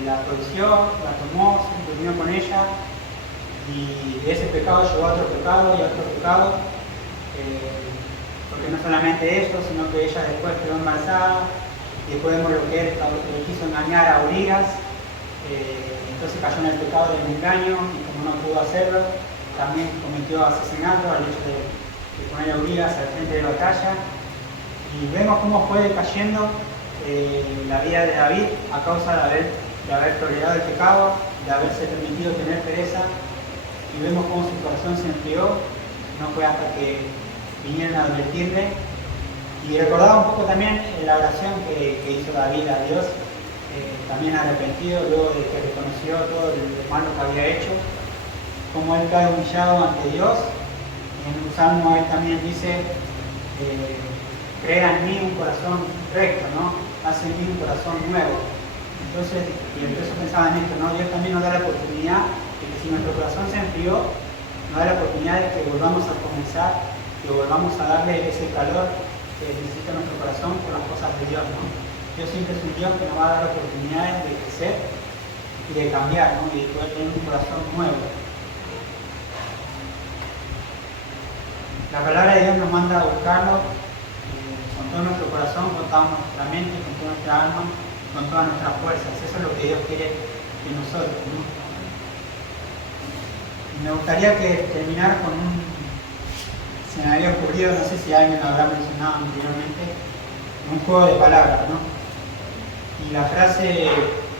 la conoció, la tomó, se durmió con ella, y de ese pecado llegó a otro pecado y a otro pecado, porque no solamente eso, sino que ella después quedó embarazada, y después vemos lo que él quiso engañar a Urias, entonces cayó en el pecado del engaño, y como no pudo hacerlo, también cometió asesinato al hecho de poner a Urias al frente de la batalla, y vemos cómo fue decayendo la vida de David a causa de haber tolerado el pecado, de haberse permitido tener pereza, y vemos cómo su corazón se enfrió. No fue hasta que vinieron a advertirle, y recordaba un poco también la oración que hizo David a Dios, también arrepentido luego de que reconoció todo el malo que había hecho, como él cae humillado ante Dios. En un salmo él también dice, crea en mí un corazón recto, ¿no? Hace en mí un corazón nuevo. Entonces pensaba en esto, ¿no? Dios también nos da la oportunidad de que si nuestro corazón se enfrió, nos da la oportunidad de que volvamos a comenzar, que volvamos a darle ese calor que necesita nuestro corazón por las cosas de Dios, ¿no? Dios siempre es un Dios que nos va a dar oportunidades de crecer y de cambiar, ¿no? Y de poder tener un corazón nuevo. La palabra de Dios nos manda a buscarlo con todo nuestro corazón, con toda nuestra mente, con toda nuestra alma, con todas nuestras fuerzas. Eso es lo que Dios quiere de nosotros, ¿no? Y me gustaría que terminar con se me había ocurrido, no sé si alguien lo habrá mencionado anteriormente, un juego de palabras, ¿no? Y la frase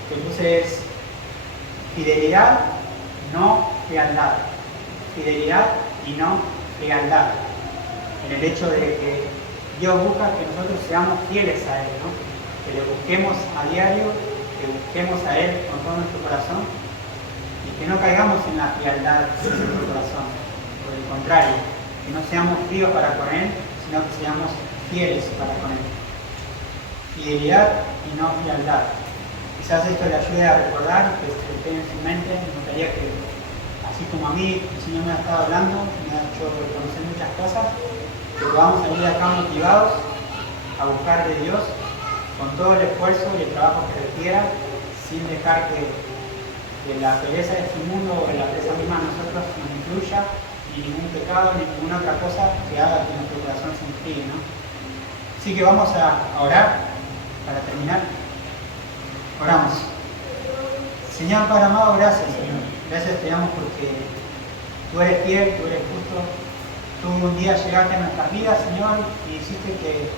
que puse es fidelidad, no frialdad. Fidelidad y no frialdad. En el hecho de que Dios busca que nosotros seamos fieles a Él, ¿no? Que le busquemos a diario, que busquemos a Él con todo nuestro corazón y que no caigamos en la frialdad de nuestro corazón. Por el contrario, que no seamos fríos para con Él, sino que seamos fieles para con Él. Fidelidad y no frialdad. Quizás esto le ayude a recordar, que se tenga en su mente. Me gustaría que, así como a mí el Señor me ha estado hablando, me ha hecho conocer muchas cosas, que podamos salir de acá motivados a buscar de Dios con todo el esfuerzo y el trabajo que requiera, sin dejar que la pereza de este mundo o la pereza misma de nosotros nos influya, ni ningún pecado, ni ninguna otra cosa que haga que nuestro corazón se enfríe, ¿no? Así que vamos a orar para terminar. Oramos. Señor Padre amado, gracias, Señor. Gracias te damos porque tú eres fiel, tú eres justo. Tú un día llegaste a nuestras vidas, Señor, y hiciste que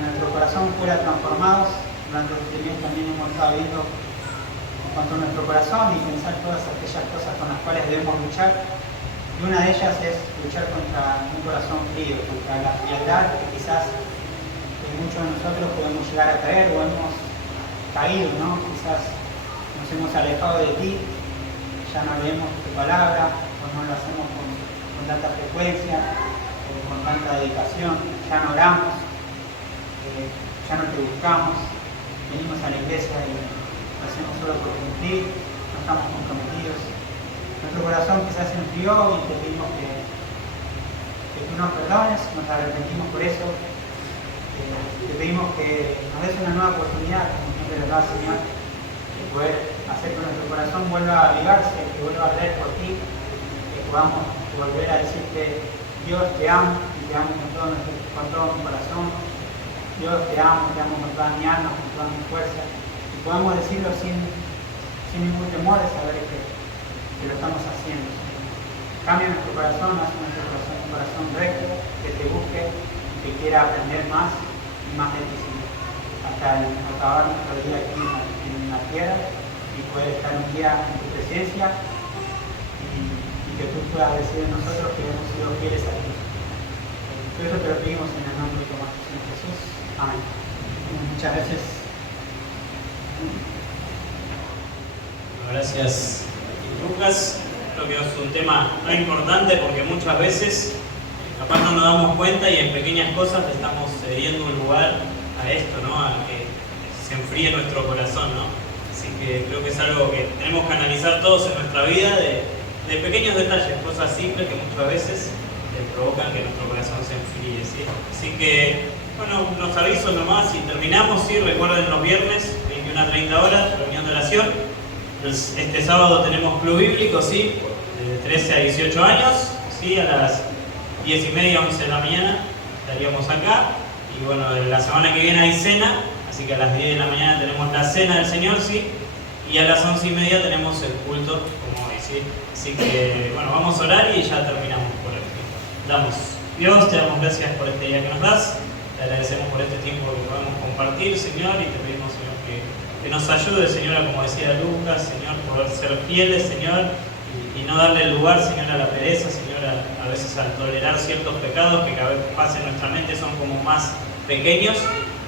nuestro corazón fuera transformado. Durante este mes también hemos estado viendo en cuanto a nuestro corazón y pensar todas aquellas cosas con las cuales debemos luchar. Y una de ellas es luchar contra un corazón frío, contra la frialdad que quizás muchos de nosotros podemos llegar a caer o hemos caído, ¿no? Quizás nos hemos alejado de ti, ya no leemos tu palabra, o no lo hacemos con tanta frecuencia, con tanta dedicación, ya no oramos, ya no te buscamos, venimos a la iglesia y lo hacemos solo por cumplir, no estamos comprometidos. Nuestro corazón quizás se enfrió y te pedimos que tú nos perdones, nos arrepentimos por eso. Te pedimos que nos des una nueva oportunidad, como siempre lo das, Señor, de poder hacer que nuestro corazón vuelva a avivarse, que vuelva a arder por ti, que podamos volver a decirte, Dios te amo y te amo con todo mi corazón, Dios te amo con toda mi alma, con toda mi fuerza, y podamos decirlo sin ningún temor de saber que lo estamos haciendo. Cambia nuestro corazón, haz nuestro corazón un corazón recto, que te busque, que quiera aprender más y más de ti, Señor, hasta acabar nuestra vida aquí en la tierra y poder estar un día en tu presencia y que tú puedas decir de nosotros que hemos sido fieles a ti. Todo eso te lo pedimos en el nombre de nuestro Señor Jesús. Amén. Muchas gracias. Gracias, Lucas. Creo que es un tema no importante porque muchas veces capaz no nos damos cuenta y en pequeñas cosas le estamos cediendo un lugar a esto, ¿no? A que se enfríe nuestro corazón, ¿no? Así que creo que es algo que tenemos que analizar todos en nuestra vida de pequeños detalles, cosas simples que muchas veces provocan que nuestro corazón se enfríe, ¿sí? Así que, bueno, los aviso nomás y terminamos, ¿sí? Recuerden los viernes, 21 a 30 horas, reunión de oración. Este sábado tenemos club bíblico, ¿sí? De 13 a 18 años, ¿sí? A las 10:30, 11 de la mañana estaríamos acá. Y bueno, la semana que viene hay cena, así que a las 10 de la mañana tenemos la cena del Señor, ¿sí? Y a las 11:30 tenemos el culto, como hoy, ¿sí? Así que, bueno, vamos a orar y ya terminamos por aquí. Dios, te damos gracias por este día que nos das, te agradecemos por este tiempo que podemos compartir, Señor, y te pedimos, Señor, que nos ayude, Señor, como decía Lucas, Señor, poder ser fieles, Señor, y no darle lugar, Señor, a la pereza, Señor, a veces al tolerar ciertos pecados que cada vez pasen en nuestra mente son como más pequeños,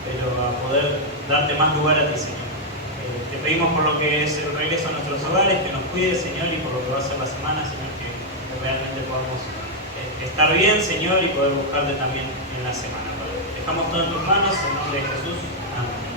pero a poder darte más lugar a ti, Señor. Te pedimos por lo que es el regreso a nuestros hogares, que nos cuides, Señor, y por lo que va a ser la semana, Señor, que realmente podamos estar bien, Señor, y poder buscarte también en la semana. Dejamos todo en tus manos, en nombre de Jesús. Amén.